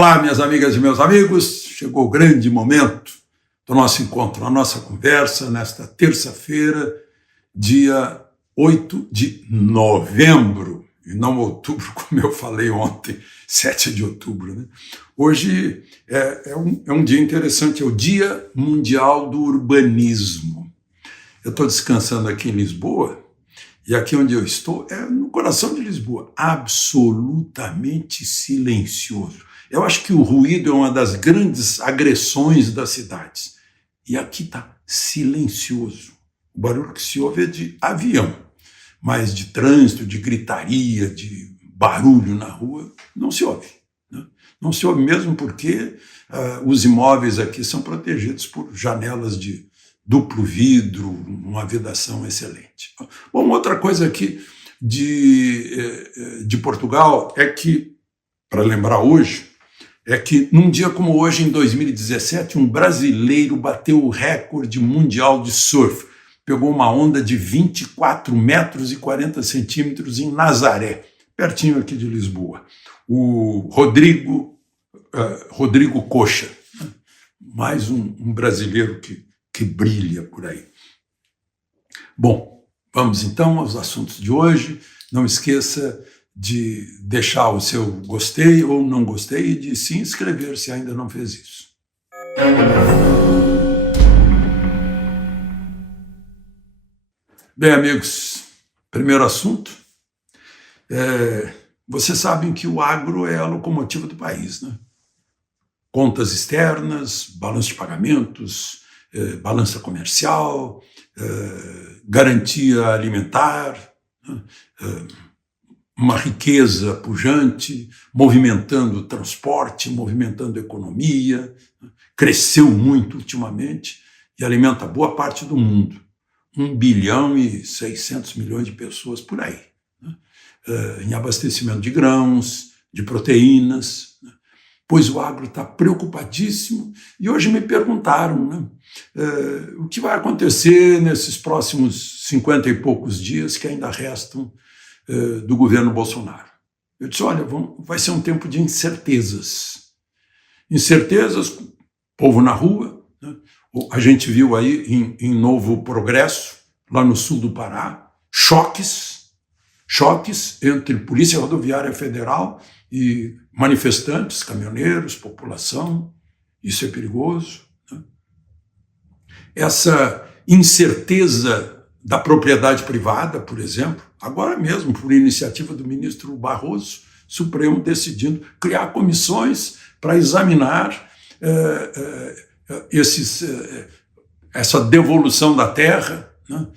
Olá, minhas amigas e meus amigos, chegou o grande momento do nosso encontro, a nossa conversa nesta terça-feira, dia 8 de novembro, e não outubro, como eu falei ontem, 7 de outubro. Né? Hoje é um dia interessante, é o Dia Mundial do Urbanismo. Eu estou descansando aqui em Lisboa, e aqui onde eu estou é no coração de Lisboa, absolutamente silencioso. Eu acho que o ruído é uma das grandes agressões das cidades. E aqui está silencioso. O barulho que se ouve é de avião, mas de trânsito, de gritaria, de barulho na rua, não se ouve. Né? Não se ouve mesmo porque os imóveis aqui são protegidos por janelas de duplo vidro, uma vedação excelente. Bom, outra coisa aqui de Portugal é que, para lembrar hoje, é que num dia como hoje, em 2017, um brasileiro bateu o recorde mundial de surf. Pegou uma onda de 24 metros e 40 centímetros em Nazaré, pertinho aqui de Lisboa. O Rodrigo Coxa, mais um brasileiro que brilha por aí. Bom, vamos então aos assuntos de hoje. Não esqueça de deixar o seu gostei ou não gostei e de se inscrever se ainda não fez isso. Bem, amigos, primeiro assunto. Vocês sabem que o agro é a locomotiva do país, né? Contas externas, balanço de pagamentos, balança comercial, garantia alimentar, né? Uma riqueza pujante, movimentando o transporte, movimentando a economia, cresceu muito ultimamente e alimenta boa parte do mundo. 1 bilhão e 600 milhões de pessoas por aí, né? Em abastecimento de grãos, de proteínas, né? Pois o agro está preocupadíssimo e hoje me perguntaram, né, o que vai acontecer nesses próximos 50 e poucos dias que ainda restam do governo Bolsonaro. Eu disse, olha, vai ser um tempo de incertezas. Incertezas, povo na rua, né? A gente viu aí em Novo Progresso, lá no sul do Pará, choques entre Polícia Rodoviária Federal e manifestantes, caminhoneiros, população. Isso é perigoso, né? Essa incerteza da propriedade privada, por exemplo, agora mesmo, por iniciativa do ministro Barroso, Supremo decidindo criar comissões para examinar essa devolução da terra, né,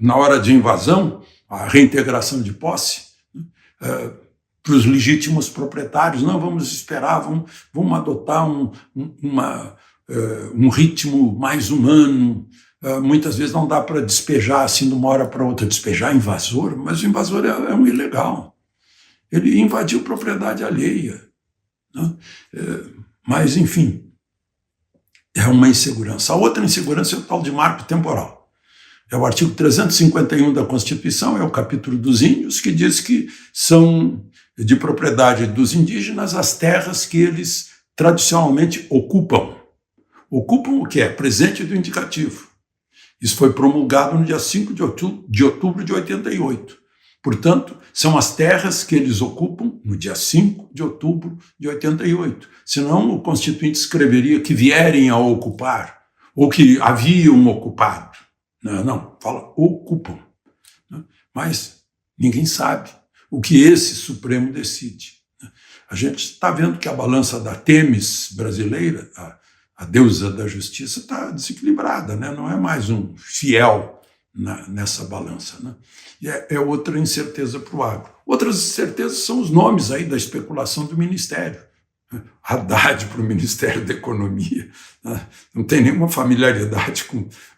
na hora de invasão, a reintegração de posse, né, para os legítimos proprietários. Não, vamos esperar, vamos adotar um ritmo mais humano. Muitas vezes não dá para despejar assim de uma hora para outra, despejar invasor, mas o invasor é um ilegal. Ele invadiu propriedade alheia, né? Mas, enfim, é uma insegurança. A outra insegurança é o tal de marco temporal. É o artigo 351 da Constituição, é o capítulo dos índios, que diz que são de propriedade dos indígenas as terras que eles tradicionalmente ocupam. Ocupam o que é? Presente do indicativo. Isso foi promulgado no dia 5 de outubro de 88. Portanto, são as terras que eles ocupam no dia 5 de outubro de 88. Senão, o Constituinte escreveria que vierem a ocupar, ou que haviam ocupado. Não, fala ocupam. Mas ninguém sabe o que esse Supremo decide. A gente está vendo que a balança da Têmis brasileira, a deusa da justiça, está desequilibrada, né? Não é mais um fiel nessa balança, né? E é outra incerteza para o agro. Outras incertezas são os nomes aí da especulação do Ministério. Haddad para o Ministério da Economia, né? Não tem nenhuma familiaridade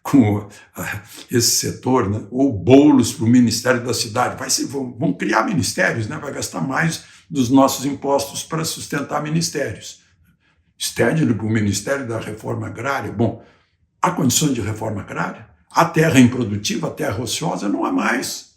com esse setor, né? Ou Boulos para o Ministério da Cidade. Vão criar ministérios, né? Vai gastar mais dos nossos impostos para sustentar ministérios. Stedley para o Ministério da Reforma Agrária. Bom, há condições de reforma agrária? A terra improdutiva, a terra ociosa, não há mais.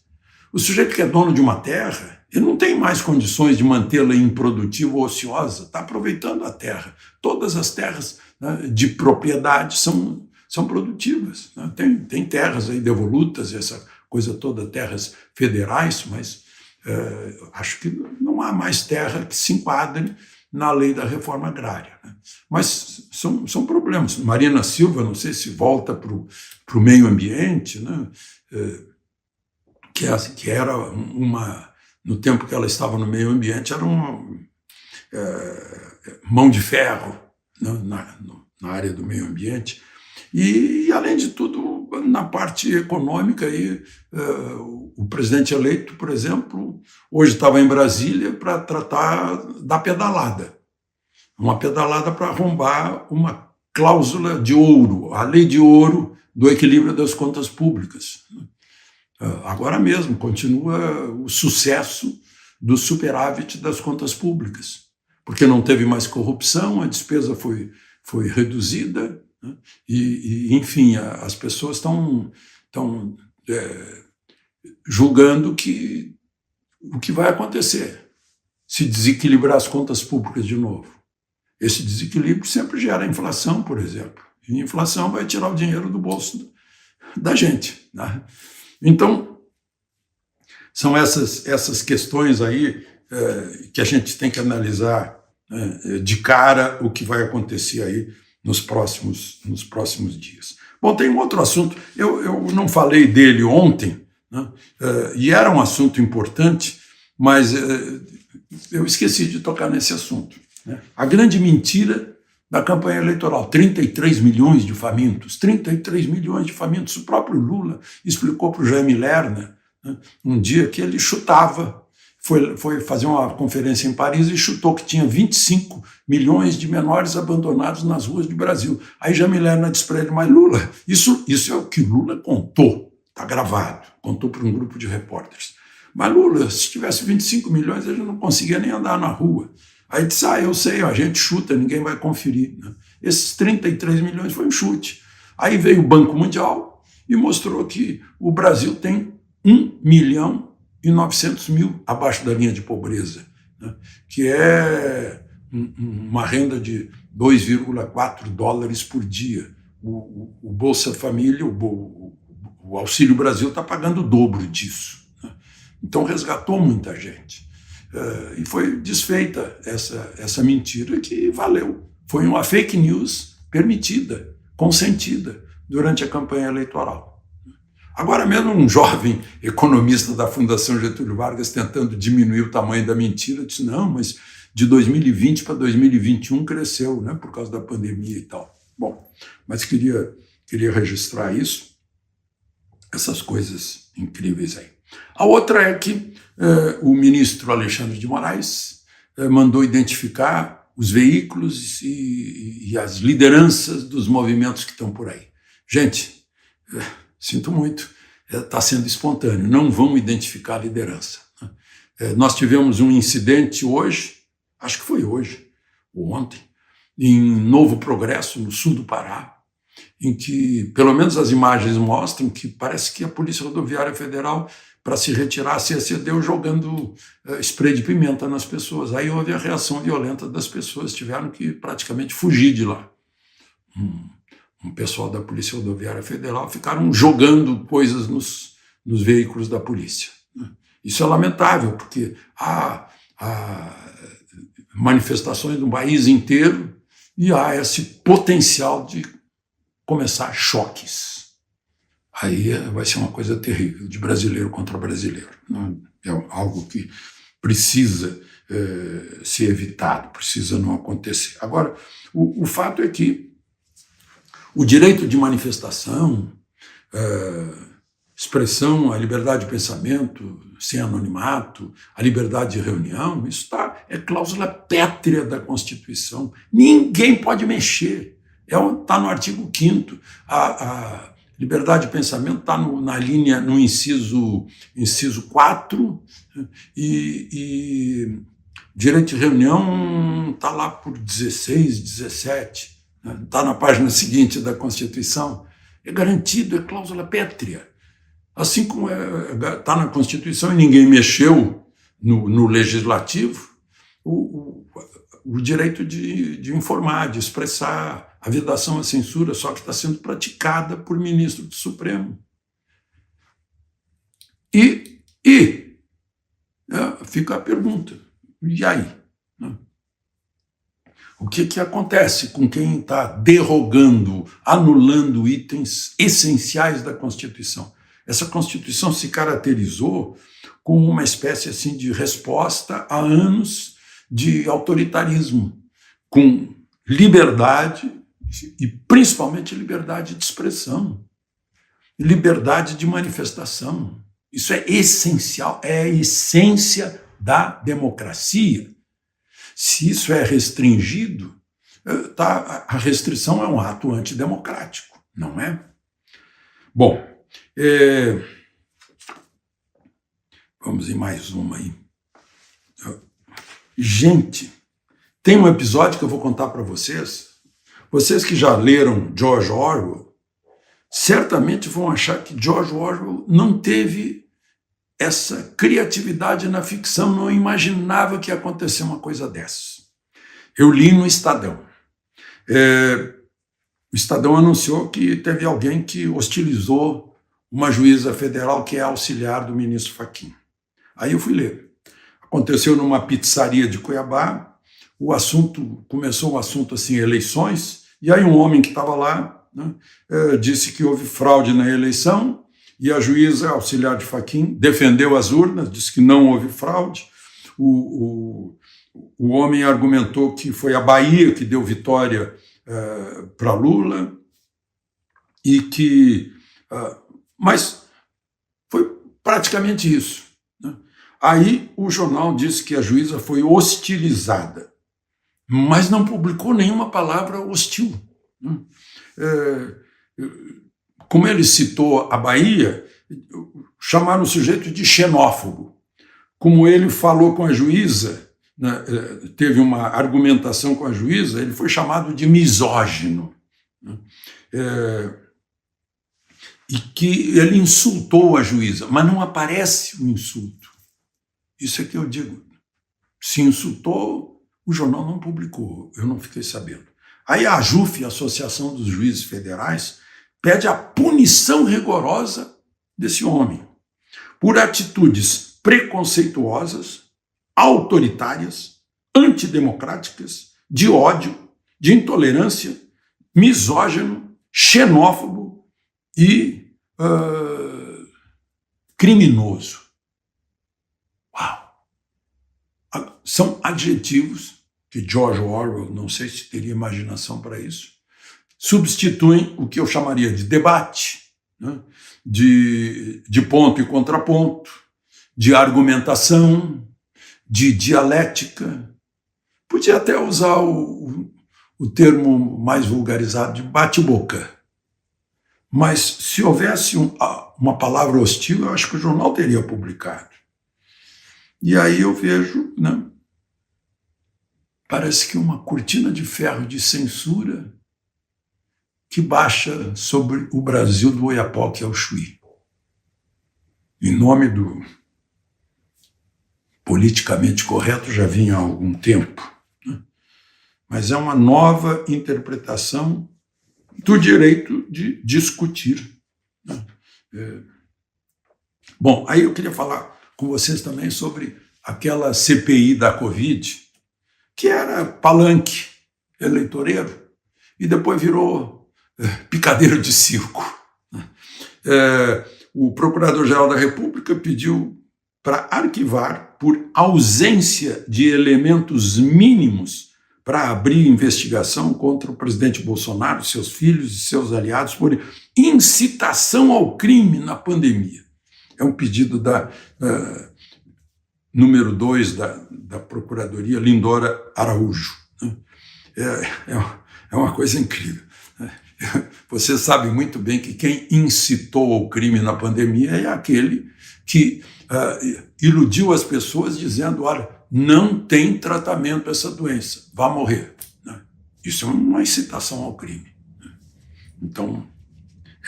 O sujeito que é dono de uma terra, Ele não tem mais condições de mantê-la improdutiva ou ociosa, está aproveitando a terra. Todas as terras, né, de propriedade são produtivas. Né? Tem terras aí devolutas, essa coisa toda, terras federais, mas acho que não há mais terra que se enquadre na lei da reforma agrária. Né? Mas são problemas. Marina Silva, não sei se volta para o meio ambiente, né? Que era uma... No tempo que ela estava no meio ambiente, era uma mão de ferro, né, na área do meio ambiente. E, além de tudo, na parte econômica, aí, o presidente eleito, por exemplo, hoje estava em Brasília para tratar da pedalada. Uma pedalada para arrombar uma cláusula de ouro, a lei de ouro do equilíbrio das contas públicas. Agora mesmo, continua o sucesso do superávit das contas públicas, porque não teve mais corrupção, a despesa foi reduzida, né? Enfim, as pessoas estão julgando que o que vai acontecer se desequilibrar as contas públicas de novo. Esse desequilíbrio sempre gera inflação, por exemplo, e a inflação vai tirar o dinheiro do bolso da gente, né? Então, são essas questões aí que a gente tem que analisar, né, de cara o que vai acontecer aí nos próximos dias. Bom, tem um outro assunto, eu não falei dele ontem, né, e era um assunto importante, mas eu esqueci de tocar nesse assunto. Né? A grande mentira da campanha eleitoral, 33 milhões de famintos, 33 milhões de famintos. O próprio Lula explicou para o Jaime Lerner, né, um dia que ele chutava, foi fazer uma conferência em Paris e chutou que tinha 25 milhões de menores abandonados nas ruas do Brasil. Aí Jaime Lerner disse para ele, mas Lula, isso é o que Lula contou, está gravado, contou para um grupo de repórteres. Mas Lula, se tivesse 25 milhões, ele não conseguia nem andar na rua. Aí disse, eu sei, a gente chuta, ninguém vai conferir. Né? Esses 33 milhões foi um chute. Aí veio o Banco Mundial e mostrou que o Brasil tem 1.900.000 abaixo da linha de pobreza, né? Que é uma renda de 2,4 dólares por dia. O Bolsa Família, o Auxílio Brasil está pagando o dobro disso. Né? Então resgatou muita gente. E foi desfeita essa mentira que valeu. Foi uma fake news permitida, consentida, durante a campanha eleitoral. Agora mesmo um jovem economista da Fundação Getúlio Vargas tentando diminuir o tamanho da mentira, disse, não, mas de 2020 para 2021 cresceu, né, por causa da pandemia e tal. Bom, mas queria registrar isso, essas coisas incríveis aí. A outra é que o ministro Alexandre de Moraes mandou identificar os veículos e as lideranças dos movimentos que estão por aí. Gente, sinto muito, está sendo espontâneo, não vão identificar a liderança. Nós tivemos um incidente hoje, acho que foi hoje, ou ontem, em Novo Progresso, no sul do Pará, em que, pelo menos as imagens mostram que parece que a Polícia Rodoviária Federal, para se retirar, se excedeu jogando spray de pimenta nas pessoas. Aí houve a reação violenta das pessoas, tiveram que praticamente fugir de lá. Um pessoal da Polícia Rodoviária Federal ficaram jogando coisas nos veículos da polícia. Isso é lamentável, porque há manifestações no país inteiro e há esse potencial de começar choques. Aí vai ser uma coisa terrível, de brasileiro contra brasileiro. É algo que precisa ser evitado, precisa não acontecer. Agora, o fato é que o direito de manifestação, expressão, a liberdade de pensamento, sem anonimato, a liberdade de reunião, isso é cláusula pétrea da Constituição. Ninguém pode mexer. Está no artigo 5º. A liberdade de pensamento está no inciso 4, e direito de reunião está lá por 16, 17, está na página seguinte da Constituição. É garantido, é cláusula pétrea. Assim como está na Constituição e ninguém mexeu, no legislativo o direito de informar, de expressar. A vedação à censura só que está sendo praticada por ministro do Supremo. E fica a pergunta, e aí? O que acontece com quem está derrogando, anulando itens essenciais da Constituição? Essa Constituição se caracterizou como uma espécie assim, de resposta a anos de autoritarismo, com liberdade e principalmente liberdade de expressão, liberdade de manifestação. Isso é essencial, é a essência da democracia. Se isso é restringido, a restrição é um ato antidemocrático, não é? Bom, vamos em mais uma aí. Gente, tem um episódio que eu vou contar para vocês. Vocês que já leram George Orwell, certamente vão achar que George Orwell não teve essa criatividade na ficção, não imaginava que ia acontecer uma coisa dessa. Eu li no Estadão. O Estadão anunciou que teve alguém que hostilizou uma juíza federal que é auxiliar do ministro Fachin. Aí eu fui ler. Aconteceu numa pizzaria de Cuiabá, começou um assunto assim, eleições, e aí um homem que estava lá, né, disse que houve fraude na eleição, e a juíza auxiliar de Fachin defendeu as urnas, disse que não houve fraude. O homem argumentou que foi a Bahia que deu vitória para Lula, e que... mas foi praticamente isso, né? Aí o jornal disse que a juíza foi hostilizada, mas não publicou nenhuma palavra hostil, né? Como ele citou a Bahia, chamaram o sujeito de xenófobo. Como ele falou com a juíza, né, teve uma argumentação com a juíza, ele foi chamado de misógino, né? E que ele insultou a juíza, mas não aparece o insulto. Isso é que eu digo. Se insultou, o jornal não publicou, eu não fiquei sabendo. Aí a AJUF, a Associação dos Juízes Federais, pede a punição rigorosa desse homem por atitudes preconceituosas, autoritárias, antidemocráticas, de ódio, de intolerância, misógino, xenófobo e criminoso. Uau! São adjetivos que George Orwell, não sei se teria imaginação para isso, substituem o que eu chamaria de debate, né? de ponto e contraponto, de argumentação, de dialética. Podia até usar o termo mais vulgarizado de bate-boca. Mas se houvesse uma palavra hostil, eu acho que o jornal teria publicado. E aí eu vejo, né, parece que uma cortina de ferro de censura que baixa sobre o Brasil do Oiapoque ao Chuí. Em nome do politicamente correto já vinha há algum tempo, né? Mas é uma nova interpretação do direito de discutir, né? Bom, aí eu queria falar com vocês também sobre aquela CPI da Covid, que era palanque eleitoreiro e depois virou picadeiro de circo. O Procurador-Geral da República pediu para arquivar por ausência de elementos mínimos para abrir investigação contra o presidente Bolsonaro, seus filhos e seus aliados por incitação ao crime na pandemia. É um pedido da número 2 da Procuradoria, Lindora Araújo. É uma coisa incrível. Você sabe muito bem que quem incitou ao crime na pandemia é aquele que iludiu as pessoas dizendo, olha, não tem tratamento essa doença, vá morrer. Isso é uma incitação ao crime. Então,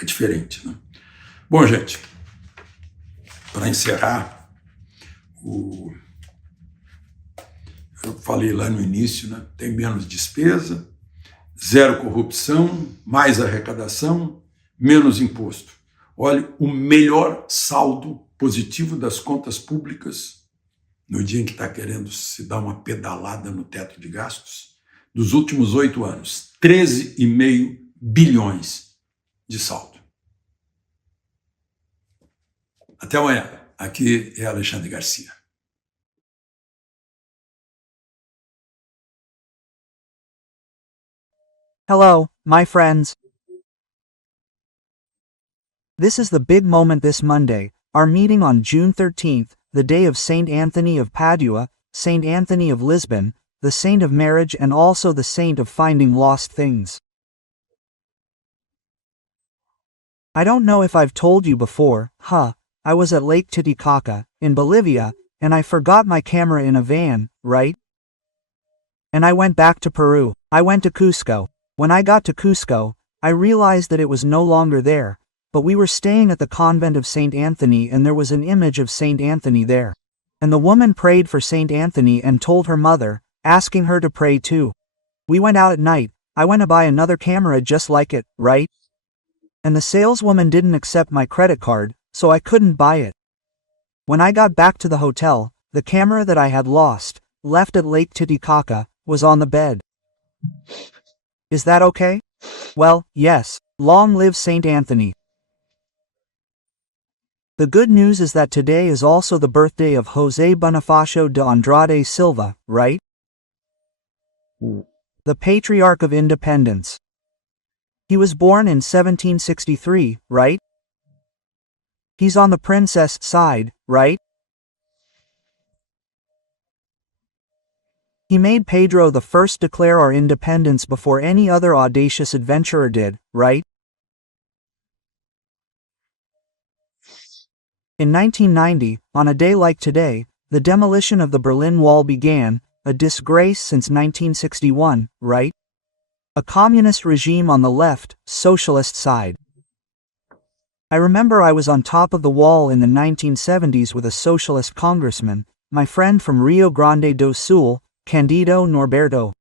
é diferente, né? Bom, gente, para encerrar, eu falei lá no início, né? Tem menos despesa, zero corrupção, mais arrecadação, menos imposto. Olha, o melhor saldo positivo das contas públicas, no dia em que está querendo se dar uma pedalada no teto de gastos, dos últimos 8 anos, 13,5 bilhões de saldo. Até amanhã. Aqui é Alexandre Garcia. Hello, my friends. This is the big moment this Monday, our meeting on June 13th, the day of Saint Anthony of Padua, Saint Anthony of Lisbon, the saint of marriage and also the saint of finding lost things. I don't know if I've told you before, I was at Lake Titicaca, in Bolivia, and I forgot my camera in a van, right? And I went back to Peru. I went to Cusco. When I got to Cusco, I realized that it was no longer there, but we were staying at the convent of Saint Anthony and there was an image of Saint Anthony there. And the woman prayed for Saint Anthony and told her mother, asking her to pray too. We went out at night. I went to buy another camera just like it, right? And the saleswoman didn't accept my credit card, so I couldn't buy it. When I got back to the hotel, the camera that I had lost, left at Lake Titicaca, was on the bed. Is that okay? Well, yes. Long live Saint Anthony. The good news is that today is also the birthday of José Bonifacio de Andrade Silva, right? The Patriarch of Independence. He was born in 1763, right? He's on the princess side, right? He made Pedro the first declare our independence before any other audacious adventurer did, right? In 1990, on a day like today, the demolition of the Berlin Wall began, a disgrace since 1961, right? A communist regime on the left, socialist side. I remember I was on top of the wall in the 1970s with a socialist congressman, my friend from Rio Grande do Sul, Candido Norberto.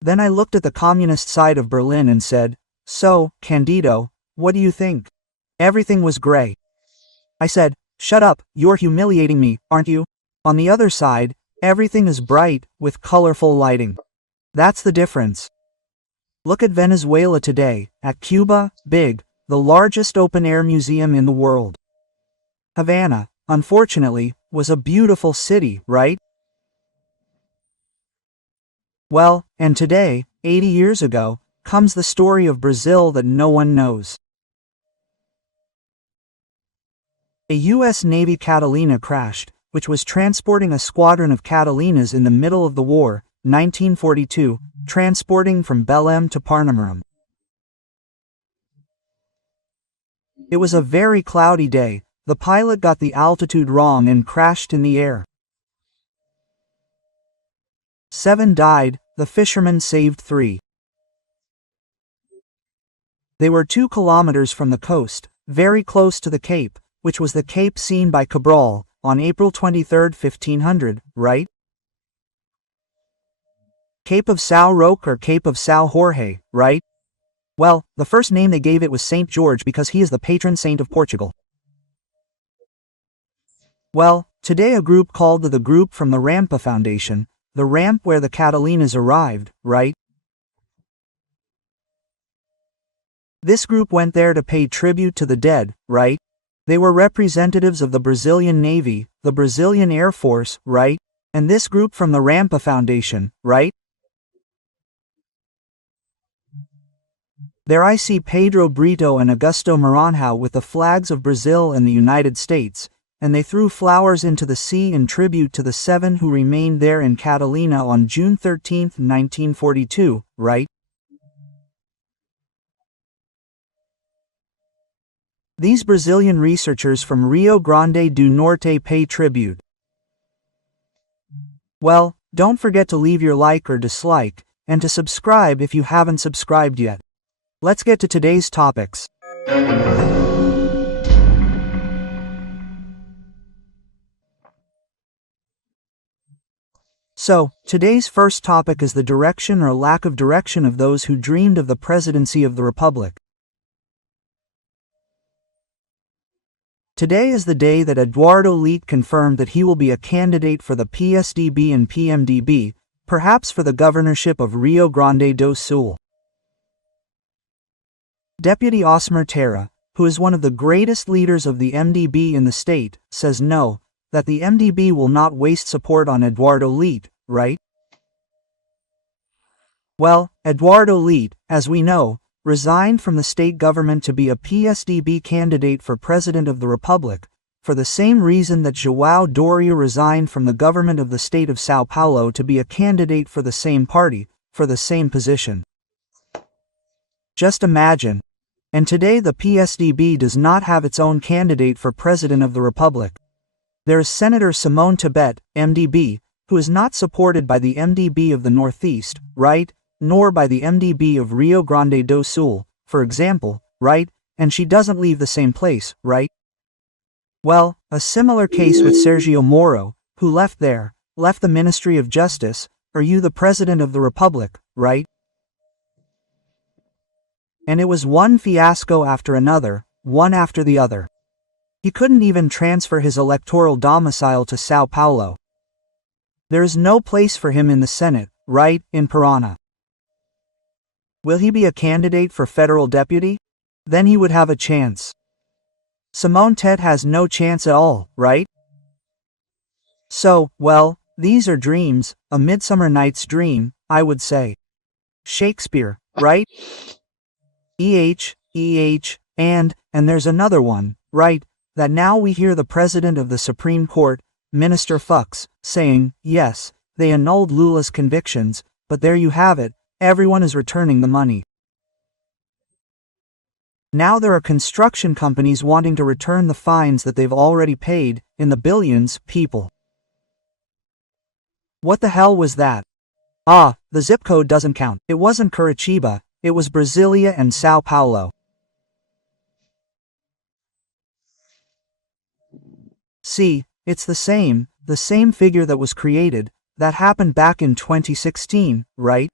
Then I looked at the communist side of Berlin and said, "So, Candido, what do you think?" Everything was gray. I said, "Shut up, you're humiliating me, aren't you?" On the other side, everything is bright, with colorful lighting. That's the difference. Look at Venezuela today, at Cuba, big, the largest open-air museum in the world. Havana, unfortunately, was a beautiful city, right? Well, and today, 80 years ago, comes the story of Brazil that no one knows. A U.S. Navy Catalina crashed, which was transporting a squadron of Catalinas in the middle of the war, 1942, transporting from Belém to Parnamirim. It was a very cloudy day. The pilot got the altitude wrong and crashed in the air. 7 died, the fishermen saved 3. They were 2 kilometers from the coast, very close to the Cape, which was the Cape seen by Cabral, on April 23, 1500, right? Cape of São Roque or Cape of São Jorge, right? Well, the first name they gave it was Saint George because he is the patron saint of Portugal. Well, today a group called the Group from the Rampa Foundation, the ramp where the Catalinas arrived, right? This group went there to pay tribute to the dead, right? They were representatives of the Brazilian Navy, the Brazilian Air Force, right? And this group from the Rampa Foundation, right? There I see Pedro Brito and Augusto Maranhão with the flags of Brazil and the United States, and they threw flowers into the sea in tribute to the 7 who remained there in Catalina on June 13, 1942, right? These Brazilian researchers from Rio Grande do Norte pay tribute. Well, don't forget to leave your like or dislike, and to subscribe if you haven't subscribed yet. Let's get to today's topics. So, today's first topic is the direction or lack of direction of those who dreamed of the presidency of the Republic. Today is the day that Eduardo Leite confirmed that he will be a candidate for the PSDB and PMDB, perhaps for the governorship of Rio Grande do Sul. Deputy Osmar Terra, who is one of the greatest leaders of the MDB in the state, says no, that the MDB will not waste support on Eduardo Leite, right? Well, Eduardo Leite, as we know, resigned from the state government to be a PSDB candidate for President of the Republic, for the same reason that João Doria resigned from the government of the state of São Paulo to be a candidate for the same party, for the same position. Just imagine. And today the PSDB does not have its own candidate for President of the Republic. There is Senator Simone Tebet, MDB, who is not supported by the MDB of the Northeast, right, nor by the MDB of Rio Grande do Sul, for example, right, and she doesn't leave the same place, right? Well, a similar case with Sergio Moro, who left the Ministry of Justice, are you the President of the Republic, right? And it was one fiasco after another, one after the other. He couldn't even transfer his electoral domicile to São Paulo. There is no place for him in the Senate, right, in Paraná. Will he be a candidate for federal deputy? Then he would have a chance. Simone Tebet has no chance at all, right? So, well, these are dreams, a Midsummer Night's Dream, I would say. Shakespeare, right? And there's another one, right, that now we hear the President of the Supreme Court, Minister Fux, saying, yes, they annulled Lula's convictions, but there you have it, everyone is returning the money. Now there are construction companies wanting to return the fines that they've already paid, in the billions, people. What the hell was that? Ah, the zip code doesn't count. It wasn't Curitiba, it was Brasilia and São Paulo. See, it's the same figure that was created, that happened back in 2016, right?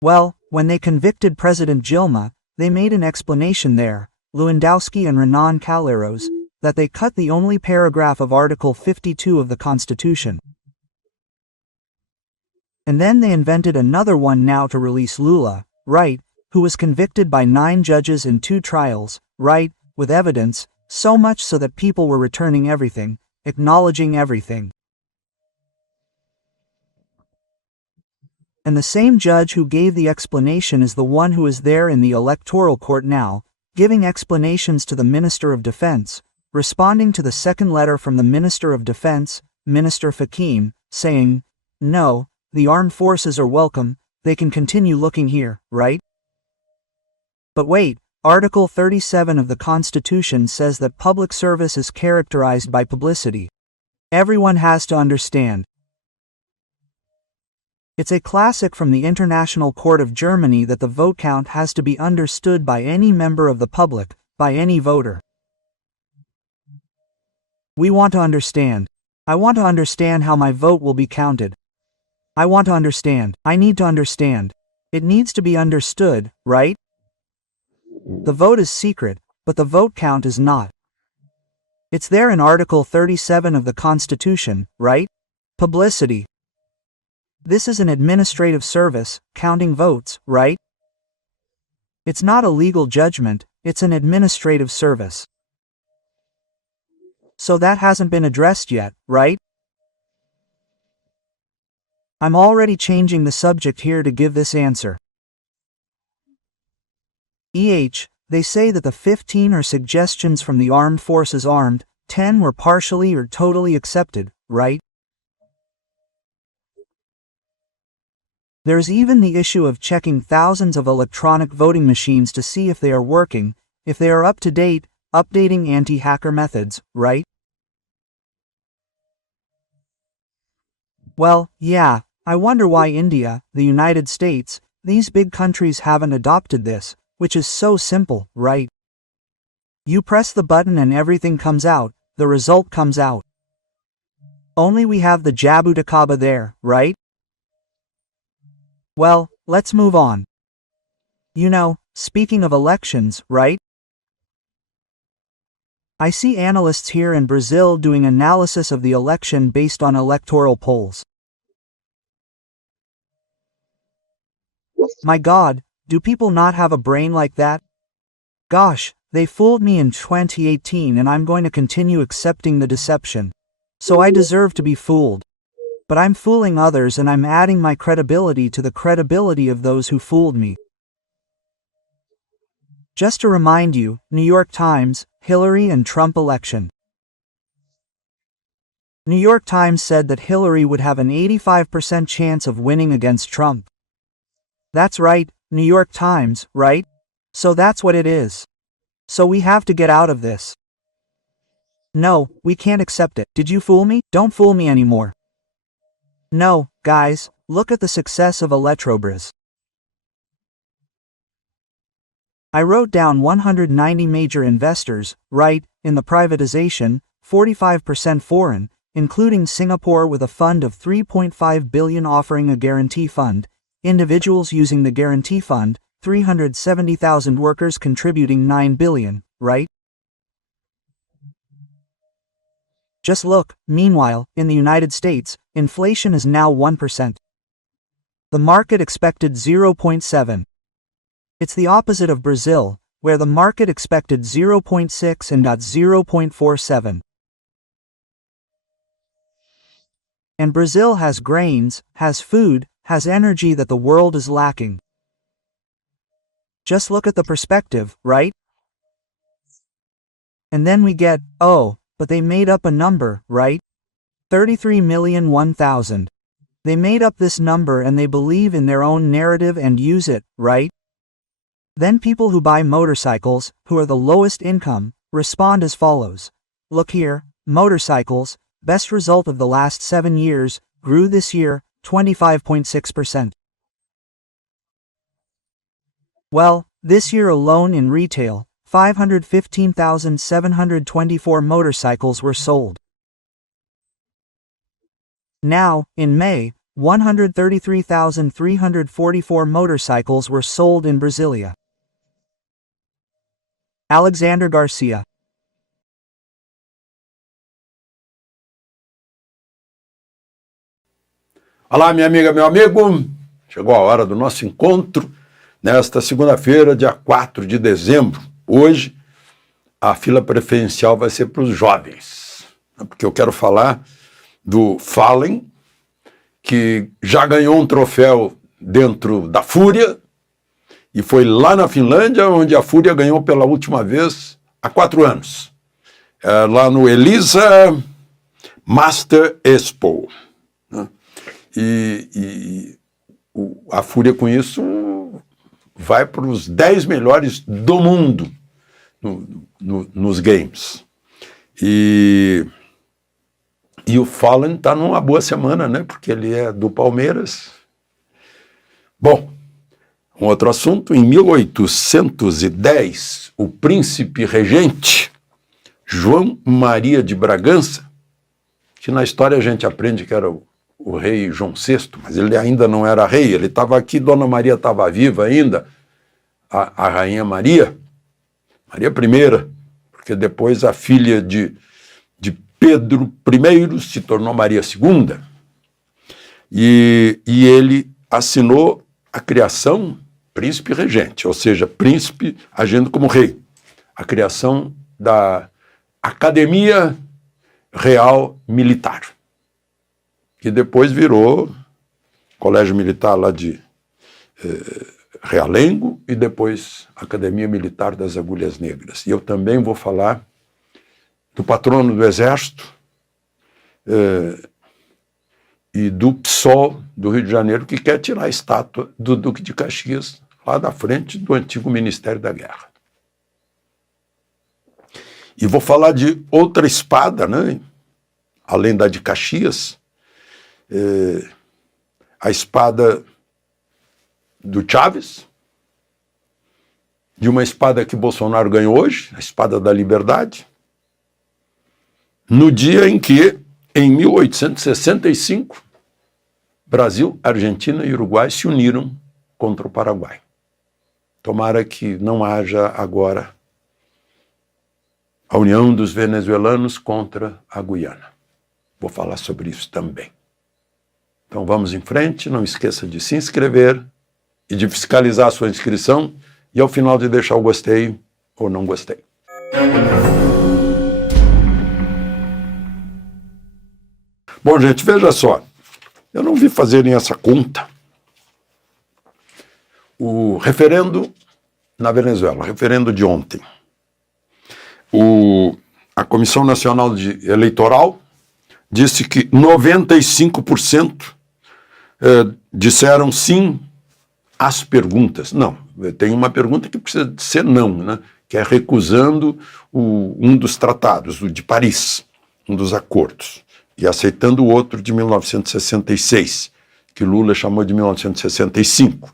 Well, when they convicted President Dilma, they made an explanation there, Lewandowski and Renan Calheiros, that they cut the only paragraph of Article 52 of the Constitution. And then they invented another one now to release Lula, right, who was convicted by 9 judges in 2 trials, right, with evidence, so much so that people were returning everything, acknowledging everything. And the same judge who gave the explanation is the one who is there in the electoral court now, giving explanations to the Minister of Defense, responding to the second letter from the Minister of Defense, Minister Fachin, saying, no, the armed forces are welcome, they can continue looking here, right? But wait, Article 37 of the Constitution says that public service is characterized by publicity. Everyone has to understand. It's a classic from the International Court of Germany that the vote count has to be understood by any member of the public, by any voter. We want to understand. I want to understand how my vote will be counted. I want to understand. I need to understand. It needs to be understood, right? The vote is secret, but the vote count is not. It's there in Article 37 of the Constitution, right? Publicity. This is an administrative service, counting votes, right? It's not a legal judgment, it's an administrative service. So that hasn't been addressed yet, right? I'm already changing the subject here to give this answer. They say that the 15 are suggestions from the armed forces armed, 10 were partially or totally accepted, right? There's even the issue of checking thousands of electronic voting machines to see if they are working, if they are up to date, updating anti-hacker methods, right? Well, yeah, I wonder why India, the United States, these big countries haven't adopted this, which is so simple, right? You press the button and everything comes out, the result comes out. Only we have the jabuticaba there, right? Well, let's move on. You know, speaking of elections, right? I see analysts here in Brazil doing analysis of the election based on electoral polls. My God, do people not have a brain like that? Gosh, they fooled me in 2018 and I'm going to continue accepting the deception. So I deserve to be fooled. But I'm fooling others and I'm adding my credibility to the credibility of those who fooled me. Just to remind you, New York Times, Hillary and Trump election. New York Times said that Hillary would have an 85% chance of winning against Trump. That's right, New York Times, right? So that's what it is. So we have to get out of this. No, we can't accept it. Did you fool me? Don't fool me anymore. No, guys, look at the success of Eletrobras. I wrote down 190 major investors, right, in the privatization, 45% foreign, including Singapore with a fund of 3.5 billion offering a guarantee fund, individuals using the guarantee fund, 370,000 workers contributing 9 billion, right? Just look, meanwhile, in the United States, inflation is now 1%. The market expected 0.7. It's the opposite of Brazil, where the market expected 0.6 and got 0.47. And Brazil has grains, has food, has energy that the world is lacking. Just look at the perspective, right? And then we get, oh, but they made up a number, right? 33,001,000. They made up this number and they believe in their own narrative and use it, right? Then people who buy motorcycles, who are the lowest income, respond as follows. Look here, motorcycles, best result of the last 7 years, grew this year, 25.6%. Well, this year alone in retail, 515,724 motorcycles were sold. Now, in May, 133,344 motorcycles were sold in Brasilia. Alexander Garcia. Olá, minha amiga, meu amigo. Chegou a hora do nosso encontro nesta segunda-feira, dia 4 de dezembro. Hoje, a fila preferencial vai ser para os jovens, porque eu quero falar do Fallen, que já ganhou um troféu dentro da Fúria, e foi lá na Finlândia, onde a Fúria ganhou pela última vez há 4 anos, lá no Elisa Master Expo. Né? A Fúria, com isso, vai para os 10 melhores do mundo nos games. E o Fallen está numa boa semana, né? Porque ele é do Palmeiras. Bom, um outro assunto. Em 1810, o príncipe regente, João Maria de Bragança, que na história a gente aprende que era o rei João VI, mas ele ainda não era rei, ele estava aqui, Dona Maria estava viva ainda, a rainha Maria I, porque depois a filha de Pedro I se tornou Maria II, e ele assinou a criação príncipe regente, ou seja, príncipe agindo como rei, a criação da Academia Real Militar, que depois virou Colégio Militar lá de Realengo e depois Academia Militar das Agulhas Negras. E eu também vou falar do patrono do Exército e do PSOL do Rio de Janeiro, que quer tirar a estátua do Duque de Caxias lá da frente do antigo Ministério da Guerra. E vou falar de outra espada, né? Além da de Caxias, a espada do Chaves, de uma espada que Bolsonaro ganhou hoje, a espada da liberdade, no dia em que, em 1865, Brasil, Argentina e Uruguai se uniram contra o Paraguai. Tomara que não haja agora a união dos venezuelanos contra a Guiana. Vou falar sobre isso também. Então vamos em frente, não esqueça de se inscrever e de fiscalizar a sua inscrição e ao final de deixar o gostei ou não gostei. Bom, gente, veja só. Eu não vi fazerem essa conta. O referendo na Venezuela, o referendo de ontem. A Comissão Nacional Eleitoral disse que 95% disseram sim às perguntas. Não, tem uma pergunta que precisa de ser não, né? Que é recusando um dos tratados, o de Paris, um dos acordos, e aceitando o outro de 1966, que Lula chamou de 1965.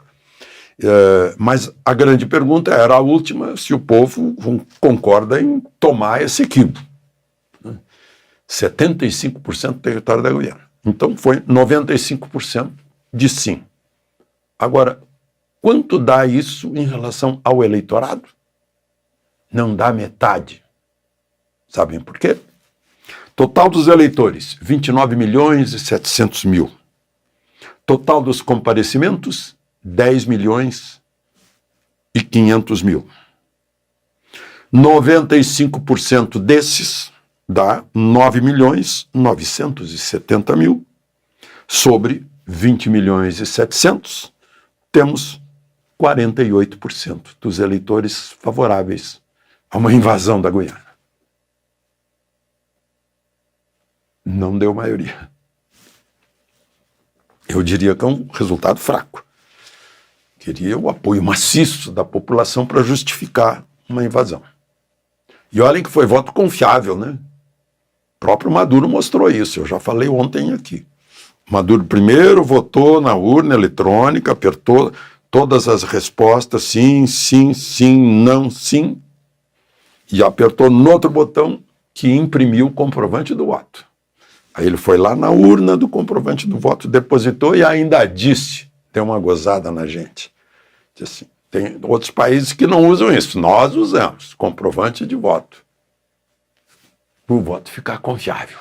Mas a grande pergunta era a última, se o povo concorda em tomar esse equívoco. 75% do território da Guiana. Então foi 95% de sim. Agora, quanto dá isso em relação ao eleitorado? Não dá metade. Sabem por quê? Total dos eleitores, 29.700.000. Total dos comparecimentos, 10.500.000. 95% desses dá 9.970.000. Sobre 20.700.000, temos 48% dos eleitores favoráveis a uma invasão da Guiana. Não deu maioria. Eu diria que é um resultado fraco. Queria o apoio maciço da população para justificar uma invasão. E olhem que foi voto confiável, né? O próprio Maduro mostrou isso, eu já falei ontem aqui. Maduro primeiro votou na urna eletrônica, apertou todas as respostas, sim, sim, sim, não, sim, e apertou no outro botão que imprimiu o comprovante do voto. Aí ele foi lá na urna do comprovante do voto, depositou e ainda disse, deu uma gozada na gente. Disse assim, tem outros países que não usam isso, nós usamos, comprovante de voto. O voto ficar confiável.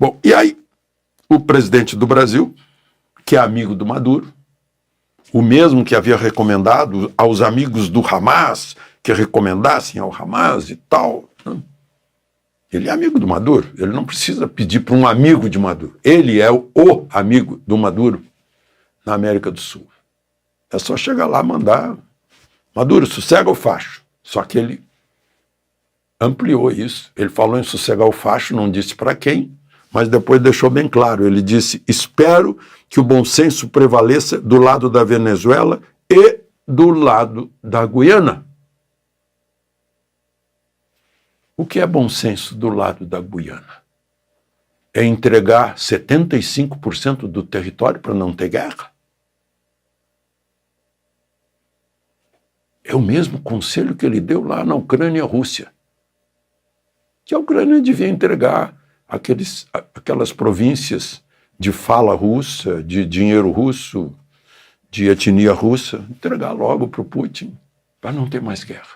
Bom, e aí o presidente do Brasil, que é amigo do Maduro, o mesmo que havia recomendado aos amigos do Hamas, que recomendassem ao Hamas e tal, né? Ele é amigo do Maduro, ele não precisa pedir para um amigo de Maduro. Ele é o amigo do Maduro na América do Sul. É só chegar lá e mandar, Maduro, sossega o facho. Só que ele ampliou isso. Ele falou em sossegar o facho, não disse para quem, mas depois deixou bem claro. Ele disse, espero que o bom senso prevaleça do lado da Venezuela e do lado da Guiana. O que é bom senso do lado da Guiana? É entregar 75% do território para não ter guerra? É o mesmo conselho que ele deu lá na Ucrânia e Rússia. Que a Ucrânia devia entregar aquelas províncias de fala russa, de dinheiro russo, de etnia russa, entregar logo para o Putin, para não ter mais guerra.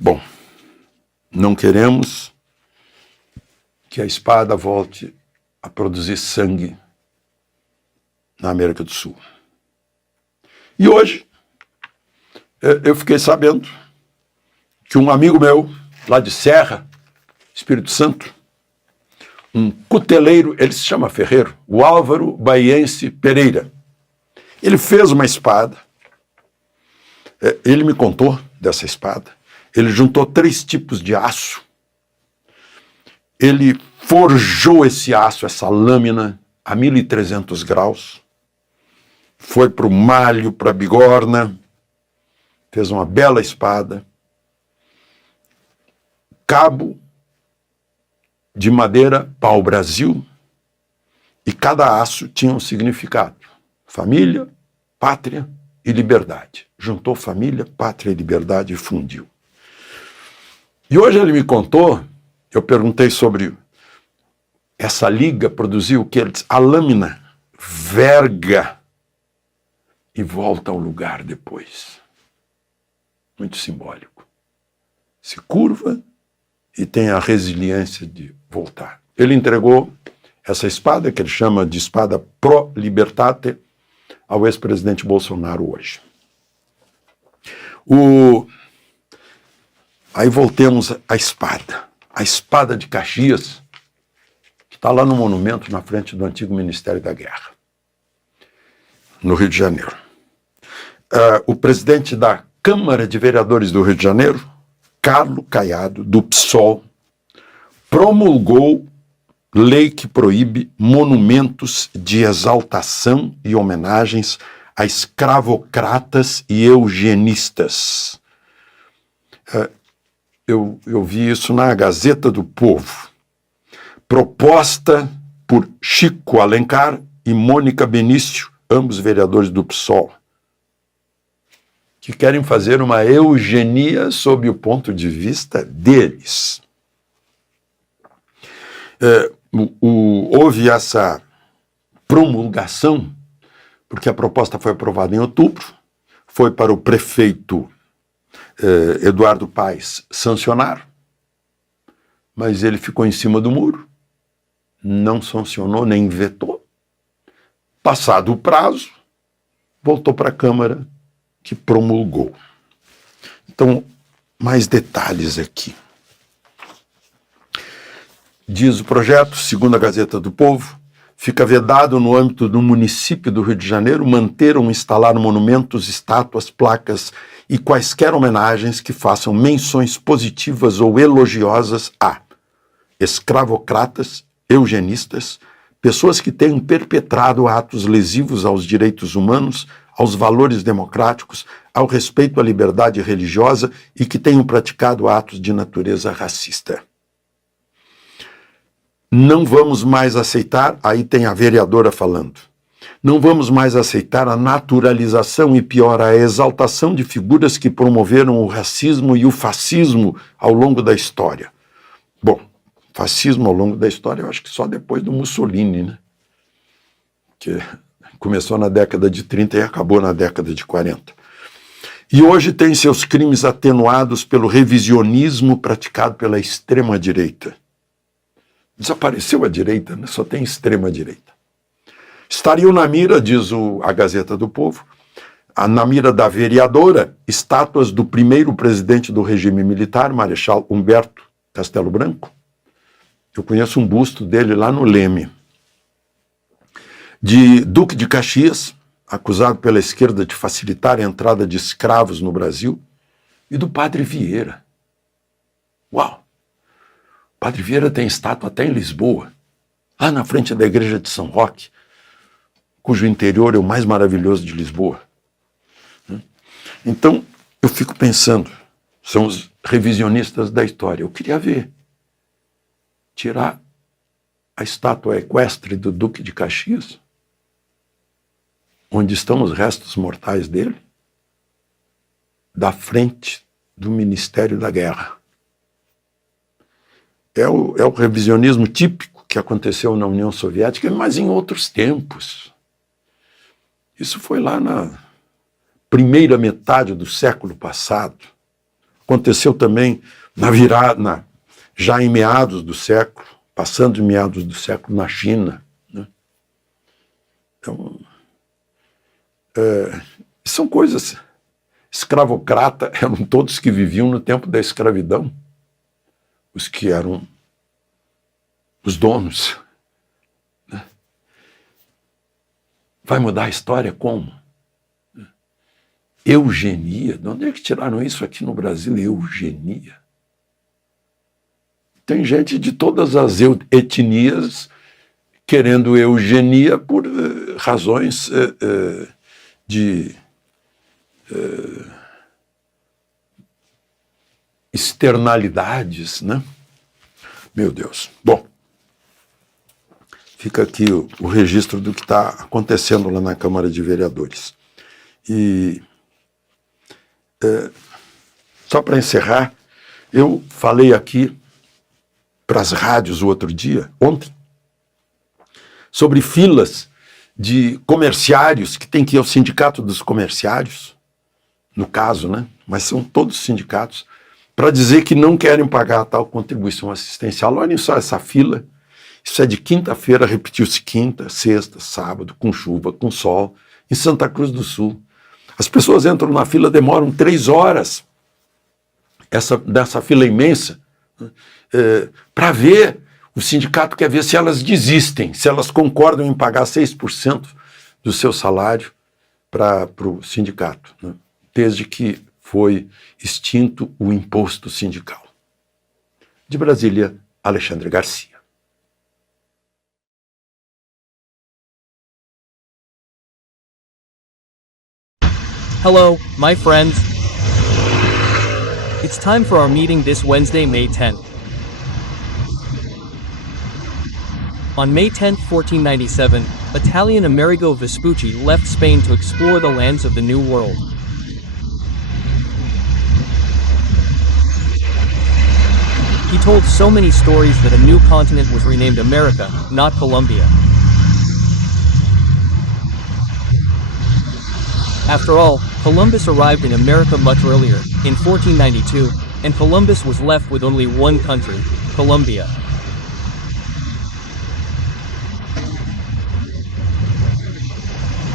Bom, não queremos que a espada volte a produzir sangue na América do Sul. E hoje, eu fiquei sabendo que um amigo meu, lá de Serra, Espírito Santo, um cuteleiro, ele se chama ferreiro, o Álvaro Baiense Pereira. Ele fez uma espada, ele me contou dessa espada, ele juntou 3 tipos de aço, ele forjou esse aço, essa lâmina, a 1.300 graus, foi para o malho, para a bigorna, fez uma bela espada, cabo de madeira pau-brasil, e cada aço tinha um significado, família, pátria e liberdade. juntou família, pátria e liberdade e fundiu. E hoje ele me contou, eu perguntei sobre essa liga, produziu o que? Ele disse, a lâmina verga e volta ao lugar depois. Muito simbólico. Se curva e tem a resiliência de voltar. Ele entregou essa espada, que ele chama de espada pro libertate, ao ex-presidente Bolsonaro hoje. Aí voltemos à espada. A espada de Caxias, que está lá no monumento na frente do antigo Ministério da Guerra, no Rio de Janeiro. O presidente da Câmara de Vereadores do Rio de Janeiro, Carlos Caiado, do PSOL, promulgou lei que proíbe monumentos de exaltação e homenagens a escravocratas e eugenistas. Eu vi isso na Gazeta do Povo. Proposta por Chico Alencar e Mônica Benício, ambos vereadores do PSOL, que querem fazer uma eugenia sob o ponto de vista deles. Houve essa promulgação, porque a proposta foi aprovada em outubro, foi para o prefeito Eduardo Paes sancionar, mas ele ficou em cima do muro, não sancionou nem vetou. Passado o prazo, voltou para a Câmara, que promulgou. Então, mais detalhes aqui. Diz o projeto, segundo a Gazeta do Povo, fica vedado no âmbito do município do Rio de Janeiro manter ou instalar monumentos, estátuas, placas e quaisquer homenagens que façam menções positivas ou elogiosas a escravocratas, eugenistas, pessoas que tenham perpetrado atos lesivos aos direitos humanos, aos valores democráticos, ao respeito à liberdade religiosa e que tenham praticado atos de natureza racista. Não vamos mais aceitar, aí tem a vereadora falando, não vamos mais aceitar a naturalização e, pior, a exaltação de figuras que promoveram o racismo e o fascismo ao longo da história. Bom, fascismo ao longo da história eu acho que só depois do Mussolini, né? Que começou na década de 30 e acabou na década de 40. E hoje tem seus crimes atenuados pelo revisionismo praticado pela extrema-direita. Desapareceu a direita, né? Só tem extrema-direita. Estariam na mira, diz a Gazeta do Povo, na mira da vereadora, estátuas do primeiro presidente do regime militar, Marechal Humberto Castelo Branco. Eu conheço um busto dele lá no Leme. De Duque de Caxias, acusado pela esquerda de facilitar a entrada de escravos no Brasil, e do Padre Vieira. Uau! O Padre Vieira tem estátua até em Lisboa, lá na frente da igreja de São Roque, cujo interior é o mais maravilhoso de Lisboa. Então, eu fico pensando, são os revisionistas da história. Eu queria ver, tirar a estátua equestre do Duque de Caxias, onde estão os restos mortais dele, da frente do Ministério da Guerra. É o revisionismo típico que aconteceu na União Soviética, mas em outros tempos. Isso foi lá na primeira metade do século passado. Aconteceu também já em meados do século, passando de meados do século, na China. Né? Então, são coisas. Escravocrata eram todos que viviam no tempo da escravidão, os que eram os donos. Né? Vai mudar a história como? Eugenia. De onde é que tiraram isso aqui no Brasil? Eugenia. Tem gente de todas as etnias querendo eugenia por razões de externalidades, né? Meu Deus. Bom, fica aqui o registro do que está acontecendo lá na Câmara de Vereadores. E Só para encerrar, eu falei aqui para as rádios o outro dia, ontem, sobre filas de comerciários que tem que ir ao sindicato dos comerciários, no caso, né? Mas são todos sindicatos, para dizer que não querem pagar a tal contribuição assistencial. Olhem só essa fila, isso é de quinta-feira, repetiu-se quinta, sexta, sábado, com chuva, com sol, em Santa Cruz do Sul. As pessoas entram na fila, demoram 3 horas, dessa fila imensa, para ver, o sindicato quer ver se elas desistem, se elas concordam em pagar 6% do seu salário para o sindicato, né? Desde que foi extinto o imposto sindical. De Brasília, Alexandre Garcia. Hello, my friends. It's time for our meeting this Wednesday, May 10th. On May 10, 1497, Italian Amerigo Vespucci left Spain to explore the lands of the New World. He told so many stories that a new continent was renamed America, not Colombia. After all, Columbus arrived in America much earlier, in 1492, and Columbus was left with only one country, Colombia.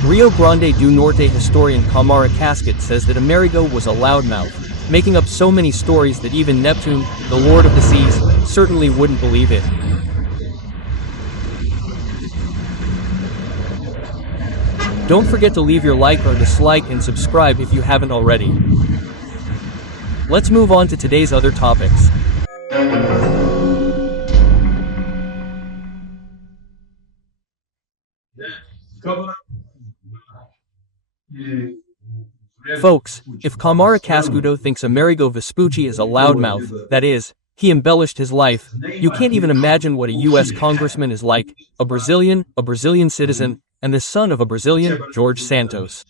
Rio Grande do Norte historian Camara Casket says that Amerigo was a loudmouth, making up so many stories that even Neptune, the Lord of the Seas, certainly wouldn't believe it. Don't forget to leave your like or dislike and subscribe if you haven't already. Let's move on to today's other topics. Folks, if Camara Cascudo thinks Amerigo Vespucci is a loudmouth, that is, he embellished his life, you can't even imagine what a US congressman is like, a Brazilian citizen, and the son of a Brazilian, George Santos.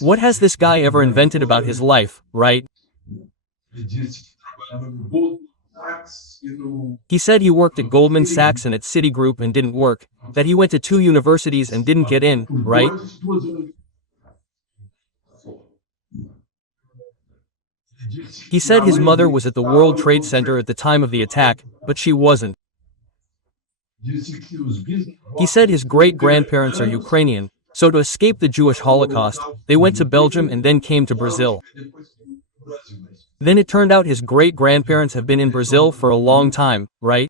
What has this guy ever invented about his life, right? He said he worked at Goldman Sachs and at Citigroup and didn't work, that he went to 2 universities and didn't get in, right? He said his mother was at the World Trade Center at the time of the attack, but she wasn't. He said his great-grandparents are Ukrainian, so to escape the Jewish Holocaust, they went to Belgium and then came to Brazil. Then it turned out his great-grandparents have been in Brazil for a long time, right?